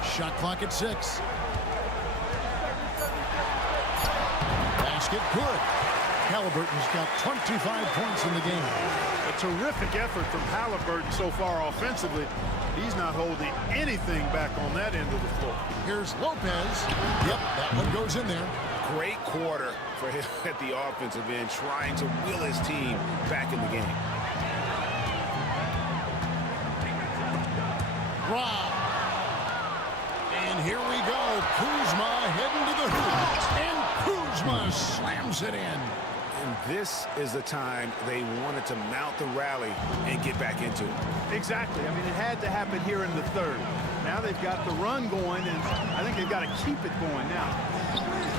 Shot clock at 6. Basket good. Halliburton's got 25 points in the game. A terrific effort from Halliburton so far offensively. He's not holding anything back on that end of the floor. Here's Lopez. Yep, that one goes in there. Great quarter for him at the offensive end, trying to will his team back in the game. Rob. And here we go. Kuzma heading to the hoop. And Kuzma slams it in. And this is the time they wanted to mount the rally and get back into it. Exactly. I mean, it had to happen here in the third. Now they've got the run going, and I think they've got to keep it going now.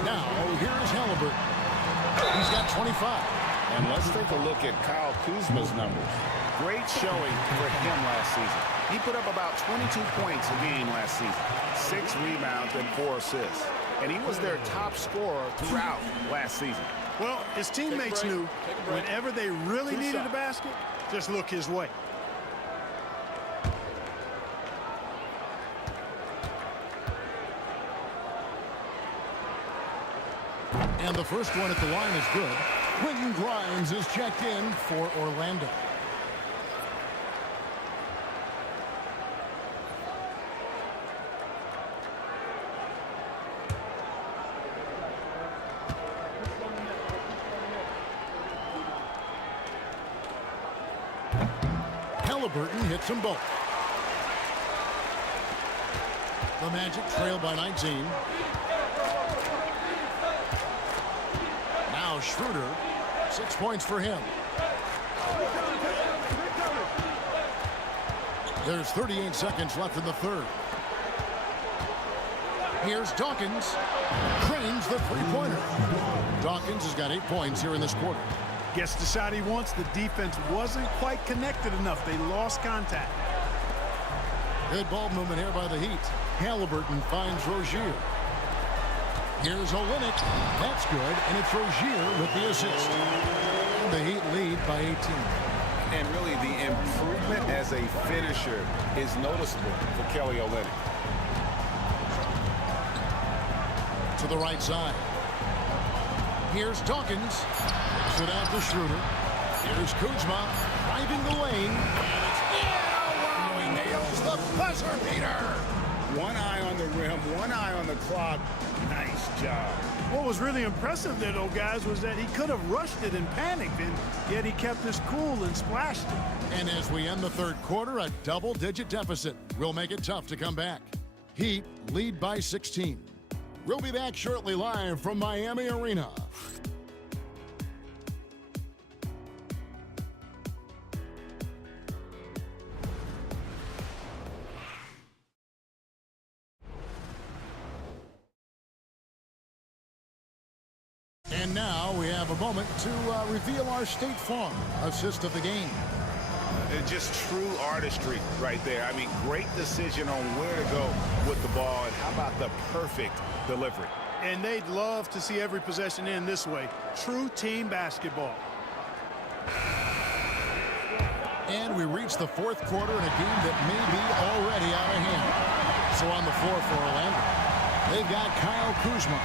Now, here's Halliburton. He's got 25. And let's take a look at Kyle Kuzma's numbers. Great showing for him last season. He put up about 22 points a game last season, 6 rebounds and 4 assists. And he was their top scorer throughout last season. Well, his teammates knew whenever they really needed a basket, just look his way. And the first one at the line is good. Quentin Grimes is checked in for Orlando. Halliburton hits them both. The Magic trail by 19. Now Schroeder, 6 points for him. There's 38 seconds left in the third. Here's Dawkins. Drains the three-pointer. Dawkins has got 8 points here in this quarter. Gets the shot he wants. The defense wasn't quite connected enough. They lost contact. Good ball movement here by the Heat. Halliburton finds Rozier. Here's Olynyk. That's good, and it's Rozier with the assist. The Heat lead by 18. And really, the improvement as a finisher is noticeable for Kelly Olynyk. To the right side. Here's Dawkins. Takes it out to Schroeder. Here's Kuzma driving the lane. Wow, he nails the buzzer beater. One eye on the rim, one eye on the clock. Nice job. What was really impressive there, though, guys, was that he could have rushed it and panicked, and yet he kept his cool and splashed it. And as we end the third quarter, a double-digit deficit will make it tough to come back. Heat lead by 16. We'll be back shortly live from Miami Arena. And now we have a moment to reveal our State Farm assist of the game. Just true artistry right there. I mean, great decision on where to go with the ball, and how about the perfect delivery. And they'd love to see every possession end this way. True team basketball. And we reach the fourth quarter in a game that may be already out of hand. So on the floor for Orlando, they've got Kyle Kuzma.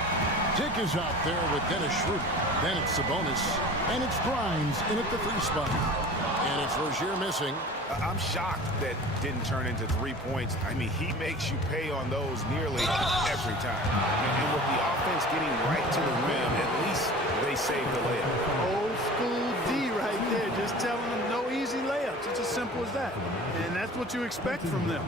Dick is out there with Dennis Schroeder. Then it's Sabonis. And it's Grimes in at the 3 spot. And it's Rozier missing. I'm shocked that didn't turn into 3 points. I mean, he makes you pay on those nearly every time. And with the offense getting right to the rim, at least they saved the layup. Old school D right there, just telling them no easy layups. It's as simple as that. And that's what you expect from them.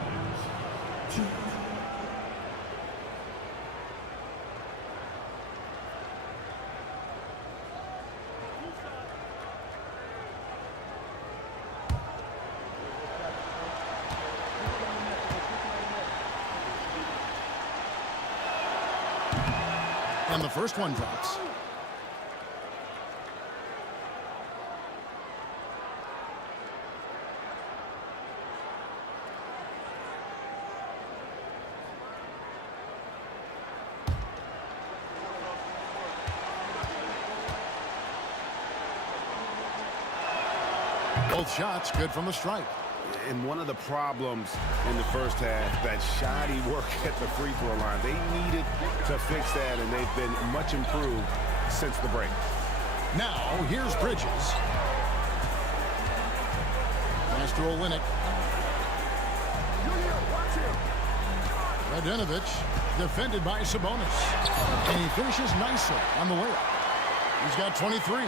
And the first one drops. Both shots good from the stripe. And one of the problems in the first half, that shoddy work at the free throw line. They needed to fix that, and they've been much improved since the break. Now, here's Bridges. Master Olynyk. Radenovich, defended by Sabonis. And he finishes nicely on the layup. He's got 23.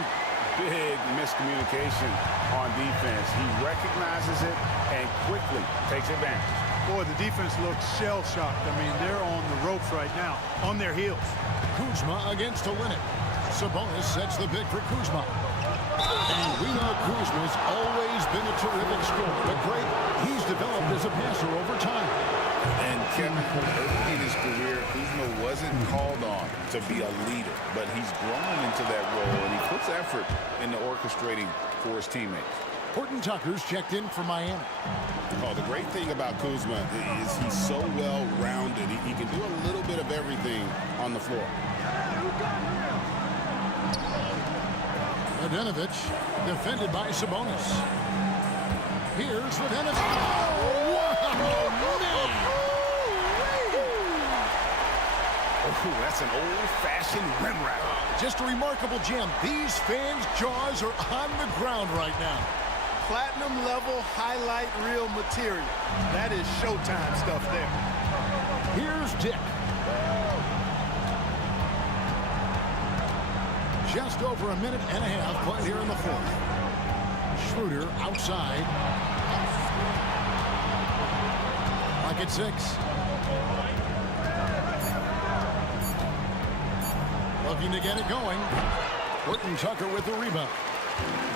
Big miscommunication on defense. He recognizes it and quickly takes advantage. Boy, the defense looks shell-shocked. I mean, they're on the ropes right now, on their heels. Kuzma against Olynyk. Sabonis sets the pick for Kuzma. And we know Kuzma's always been a terrific scorer, but great, he's developed as a passer over time. And Kevin, early in his career, Kuzma wasn't called on to be a leader, but he's grown into that role, and he puts effort into orchestrating for his teammates. Horton Tucker's checked in for Miami. Oh, the great thing about Kuzma is he's so well-rounded. He can do a little bit of everything on the floor. Radenovich, defended by Sabonis. Here's Radenovich. Oh, wow, man! Oh, that's an old-fashioned rim wrap. Just a remarkable jam. These fans' jaws are on the ground right now. Platinum level highlight reel material. That is Showtime stuff there. Here's Dick. Just over a minute and a half played here in the fourth. Schroeder outside. Like at 6. Looking to get it going. Horton Tucker with the rebound.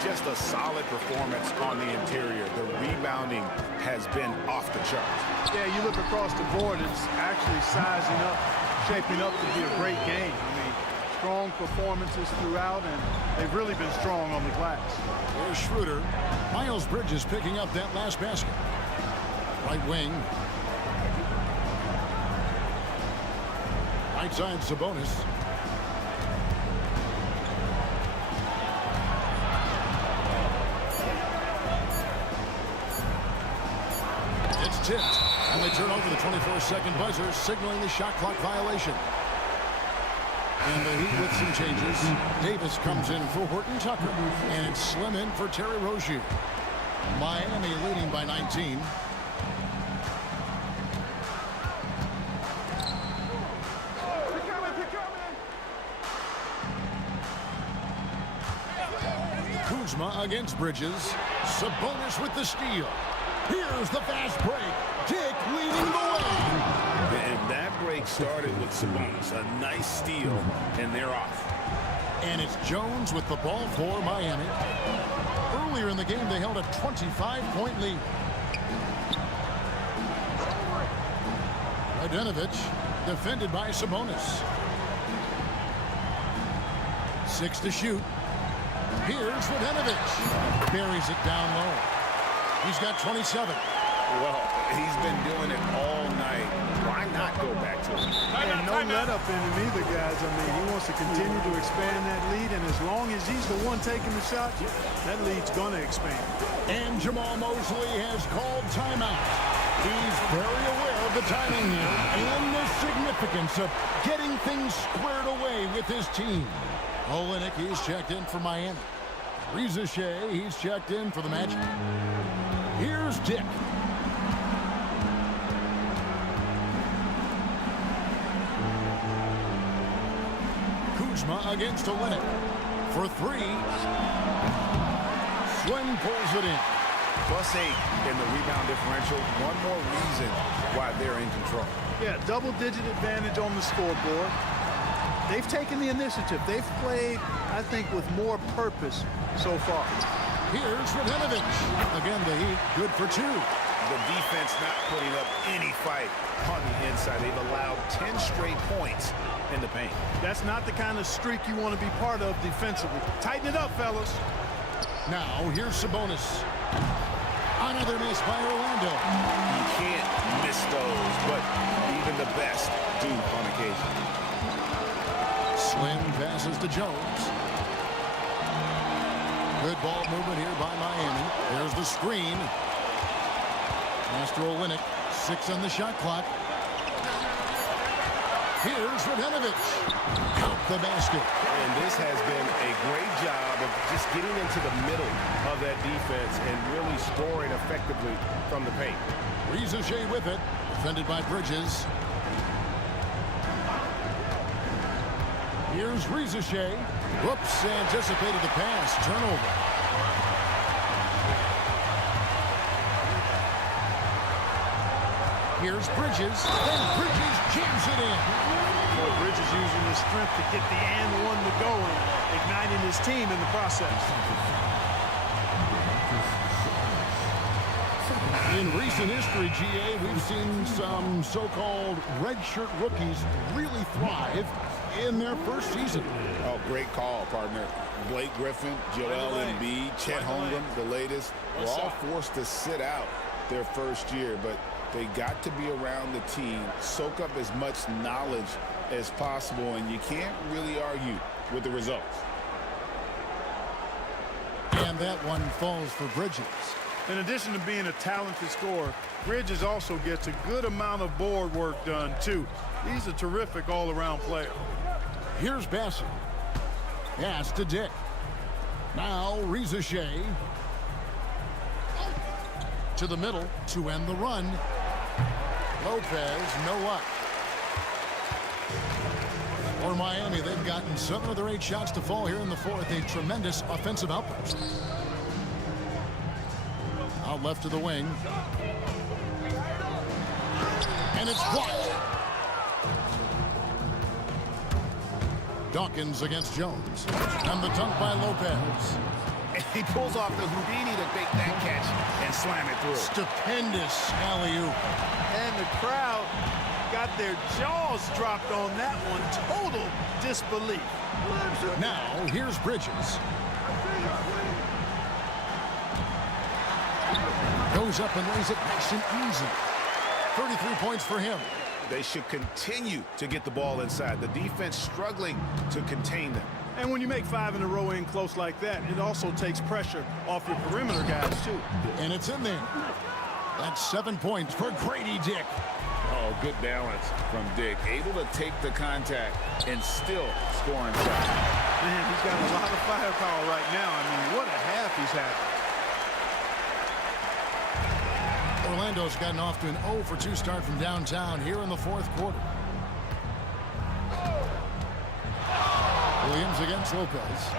Just a solid performance on the interior. The rebounding has been off the charts. Yeah, you look across the board, it's actually sizing up, shaping up to be a great game. I mean, strong performances throughout, and they've really been strong on the glass. There's Schroeder. Miles Bridges picking up that last basket. Right wing. Right side Sabonis. It's tipped, and they turn over the 24-second buzzer, signaling the shot clock violation. And the Heat with some changes. Davis comes in for Horton Tucker, and it's Slim in for Terry Rozier. Miami leading by 19. Kuzma against Bridges. Sabonis with the steal. Here's the fast break. Dick leading the way. And that break started with Sabonis. A nice steal, and they're off. And it's Jones with the ball for Miami. Earlier in the game, they held a 25-point lead. Radenovich, defended by Sabonis. 6 to shoot. Here's Radenovich. Buries it down low. He's got 27. Well, he's been doing it all night. Why not go back to it? And no let up in him either, guys. I mean, he wants to continue to expand that lead, and as long as he's the one taking the shot, that lead's going to expand. And Jamal Mosley has called timeout. He's very aware of the timing here and the significance of getting things squared away with his team. Olynyk is checked in for Miami. Shea, he's checked in for the match. Here's Dick. Kuzma against Olenek for three. Swing pulls it in. +8 in the rebound differential. One more reason why they're in control. Yeah, double-digit advantage on the scoreboard. They've taken the initiative. They've played, I think, with more purpose so far. Here's Radenovic. Again, the Heat good for two. The defense not putting up any fight on the inside. They've allowed 10 straight points in the paint. That's not the kind of streak you want to be part of defensively. Tighten it up, fellas. Now, here's Sabonis. Another miss by Orlando. You can't miss those, but even the best do on occasion. Swing passes to Jones. Good ball movement here by Miami. There's the screen. Master Olenek, 6 on the shot clock. Here's Radenovic. Count the basket. And this has been a great job of just getting into the middle of that defense and really scoring effectively from the paint. Shea with it. Defended by Bridges. Here's Shea. Whoops, anticipated the pass. Turnover. Here's Bridges. And Bridges jams it in. Boy, Bridges using his strength to get the and one to go and igniting his team in the process. In recent history, GA, we've seen some so-called redshirt rookies really thrive in their first season. Oh, great call, partner. Blake Griffin, Joel Embiid, Chet Holmgren, the latest, were all forced to sit out their first year, but they got to be around the team, soak up as much knowledge as possible, and you can't really argue with the results. And that one falls for Bridges. In addition to being a talented scorer, Bridges also gets a good amount of board work done, too. He's a terrific all-around player. Here's Bassett. Pass to Dick. Now, Shea. To the middle to end the run. Lopez, no up. For Miami, they've gotten 7 of their 8 shots to fall here in the fourth. A tremendous offensive outburst. Out left to the wing. And it's blocked. Dawkins against Jones. And the dunk by Lopez. And he pulls off the Houdini to make that catch and slam it through. Stupendous alley-oop. And the crowd got their jaws dropped on that one. Total disbelief. Now, here's Bridges. Goes up and lays it nice and easy. 33 points for him. They should continue to get the ball inside. The defense struggling to contain them. And when you make 5 in a row in close like that, it also takes pressure off your perimeter guys, too. And it's in there. That's 7 points for Grady Dick. Oh, good balance from Dick. Able to take the contact and still score inside. Man, he's got a lot of firepower right now. I mean, what a half he's had. Orlando's gotten off to an 0 for 2 start from downtown here in the fourth quarter. Williams against Lopez.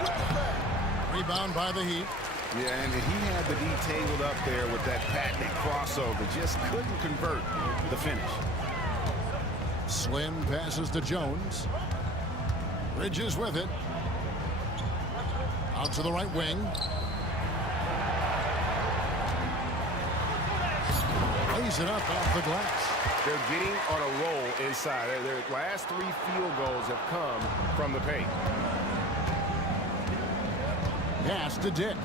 Rebound by the Heat. Yeah, and he had the D tangled up there with that patented crossover. Just couldn't convert the finish. Slim passes to Jones. Bridges with it. Out to the right wing. Lays it up off the glass. They're getting on a roll inside. Their last 3 field goals have come from the paint. Pass to Dick.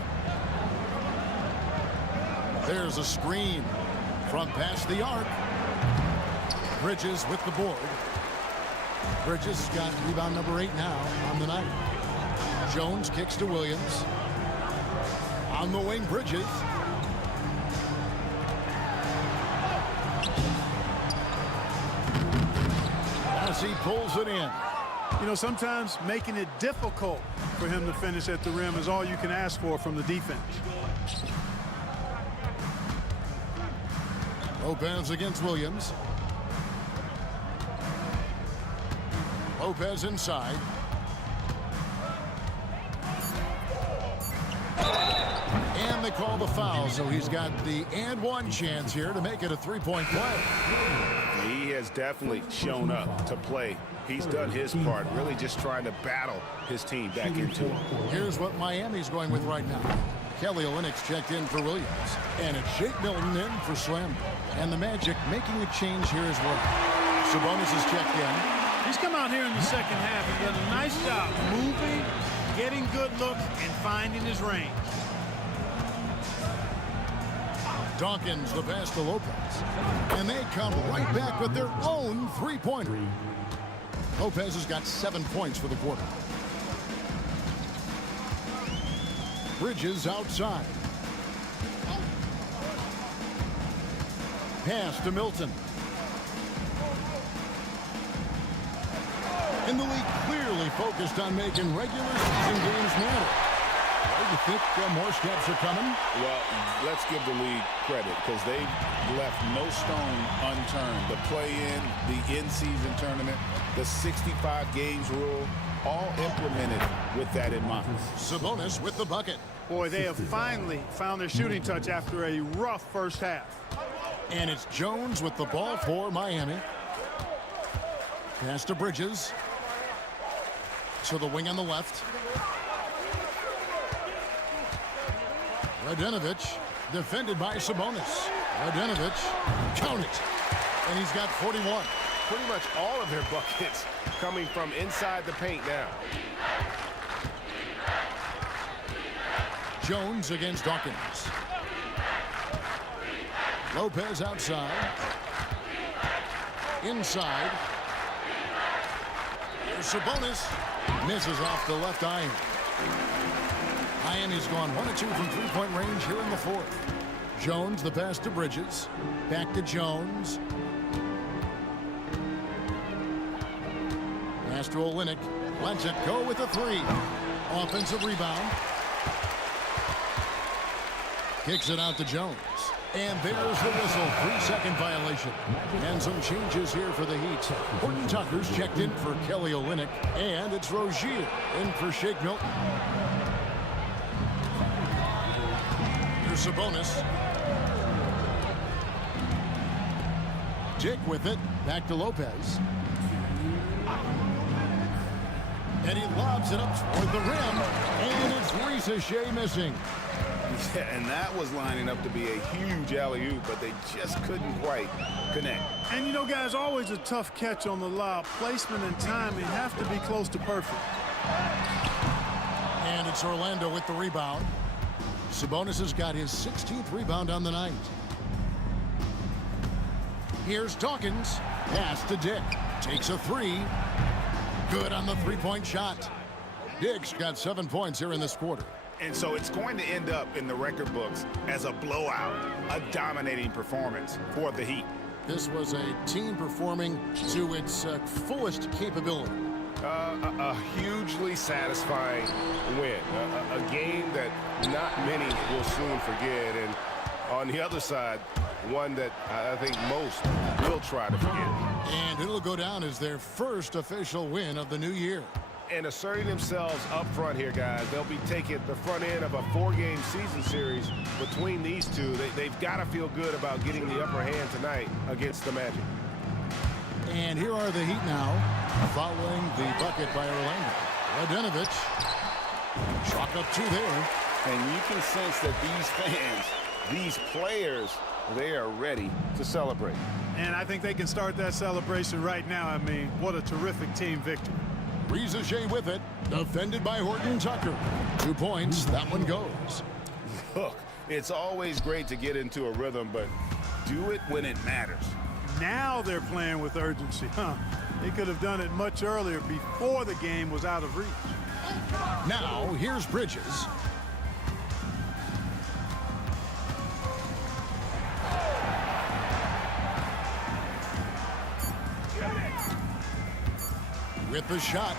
There's a screen from past the arc. Bridges with the board. Bridges has got rebound number 8 now on the night. Jones kicks to Williams. On the wing, Bridges. As he pulls it in. You know, sometimes making it difficult for him to finish at the rim is all you can ask for from the defense. Lopez against Williams. Lopez inside. And they call the foul, so he's got the and one chance here to make it a three-point play. He has definitely shown up to play. He's done his part, really just trying to battle his team back into it. Here's what Miami's going with right now. Kelly Olynyk's checked in for Williams. And it's Shake Milton in for Slim. And the Magic making a change here as well. Sabonis is checked in. He's come out here in the second half and done a nice job moving, getting good looks, and finding his range. Dawkins the pass to Lopez. And they come right back with their own three-pointer. Lopez has got 7 points for the quarter. Bridges outside. Pass to Milton. And the league clearly focused on making regular season games matter. Well, you think more steps are coming? Well, let's give the league credit because they've left no stone unturned. The play-in, the in-season tournament, the 65 games rule, all implemented with that in mind. Sabonis with the bucket. Boy, they have finally found their shooting touch after a rough first half. And it's Jones with the ball for Miami. Pass to Bridges. To the wing on the left. Radenovic defended by Sabonis. Radenovic, count it. And he's got 41. Pretty much all of their buckets coming from inside the paint now. Jones against Dawkins. Lopez outside. Inside. Here's Sabonis. Misses off the left iron. Miami's gone 1 of 2 from three-point range here in the fourth. Jones, the pass to Bridges. Back to Jones. Pass to Olynyk. Lets it go with a three. Offensive rebound. Kicks it out to Jones. And there's the whistle. 3-second violation. And some changes here for the Heat. Horton Tucker's checked in for Kelly Olynyk. And it's Rozier in for Shake Milton. Here's Sabonis. Dick with it. Back to Lopez. And he lobs it up toward the rim. And it's Ricochet missing. Yeah, and that was lining up to be a huge alley-oop, but they just couldn't quite connect. And you know, guys, always a tough catch on the lob. Placement and timing have to be close to perfect. And it's Orlando with the rebound. Sabonis has got his 16th rebound on the night. Here's Dawkins. Pass to Dick. Takes a three. Good on the three-point shot. Dick's got 7 points here in this quarter. And so it's going to end up in the record books as a blowout, a dominating performance for the Heat. This was a team performing to its fullest capability. A hugely satisfying win. A game that not many will soon forget. And on the other side, one that I think most will try to forget. And it'll go down as their first official win of the new year. And asserting themselves up front here, guys. They'll be taking the front end of a 4-game season series between these two. They've got to feel good about getting the upper hand tonight against the Magic. And here are the Heat now, following the bucket by Orlando. Radenovic, chalk up 2 there. And you can sense that these fans, these players, they are ready to celebrate. And I think they can start that celebration right now. I mean, what a terrific team victory. Ricochet with it, defended by Horton Tucker. 2 points, that one goes. Look, it's always great to get into a rhythm, but do it when it matters. Now they're playing with urgency, huh? They could have done it much earlier before the game was out of reach. Now, here's Bridges. with the shot.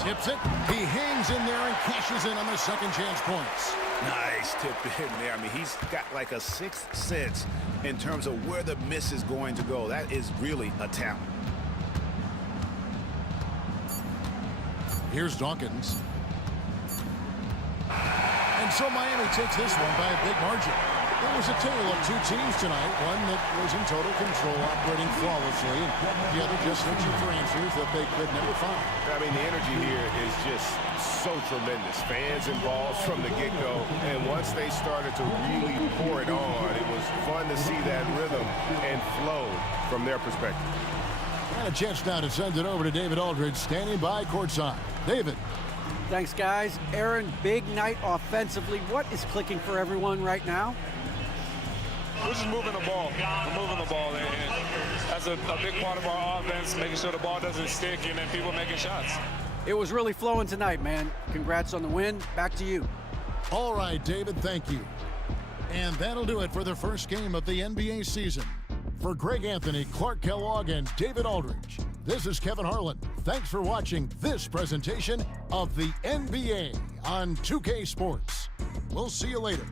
Tips it. He hangs in there and cashes in on the second chance points. Nice tip in there. I mean, he's got like a sixth sense in terms of where the miss is going to go. That is really a talent. Here's Dawkins. And so Miami takes this one by a big margin. It was a tale of two teams tonight, one that was in total control, operating flawlessly, and the other just searching for answers that they could never find. I mean, the energy here is just so tremendous. Fans involved from the get-go, and once they started to really pour it on, it was fun to see that rhythm and flow from their perspective. And a chance now to send it over to David Aldridge, standing by courtside. David. Thanks, guys. Aaron, big night offensively. What is clicking for everyone right now? We're just moving the ball. We're moving the ball, and that's a big part of our offense, making sure the ball doesn't stick and then people making shots. It was really flowing tonight, man. Congrats on the win. Back to you. All right, David, thank you. And that'll do it for the first game of the NBA season. For Greg Anthony, Clark Kellogg, and David Aldridge, this is Kevin Harlan. Thanks for watching this presentation of the NBA on 2K Sports. We'll see you later.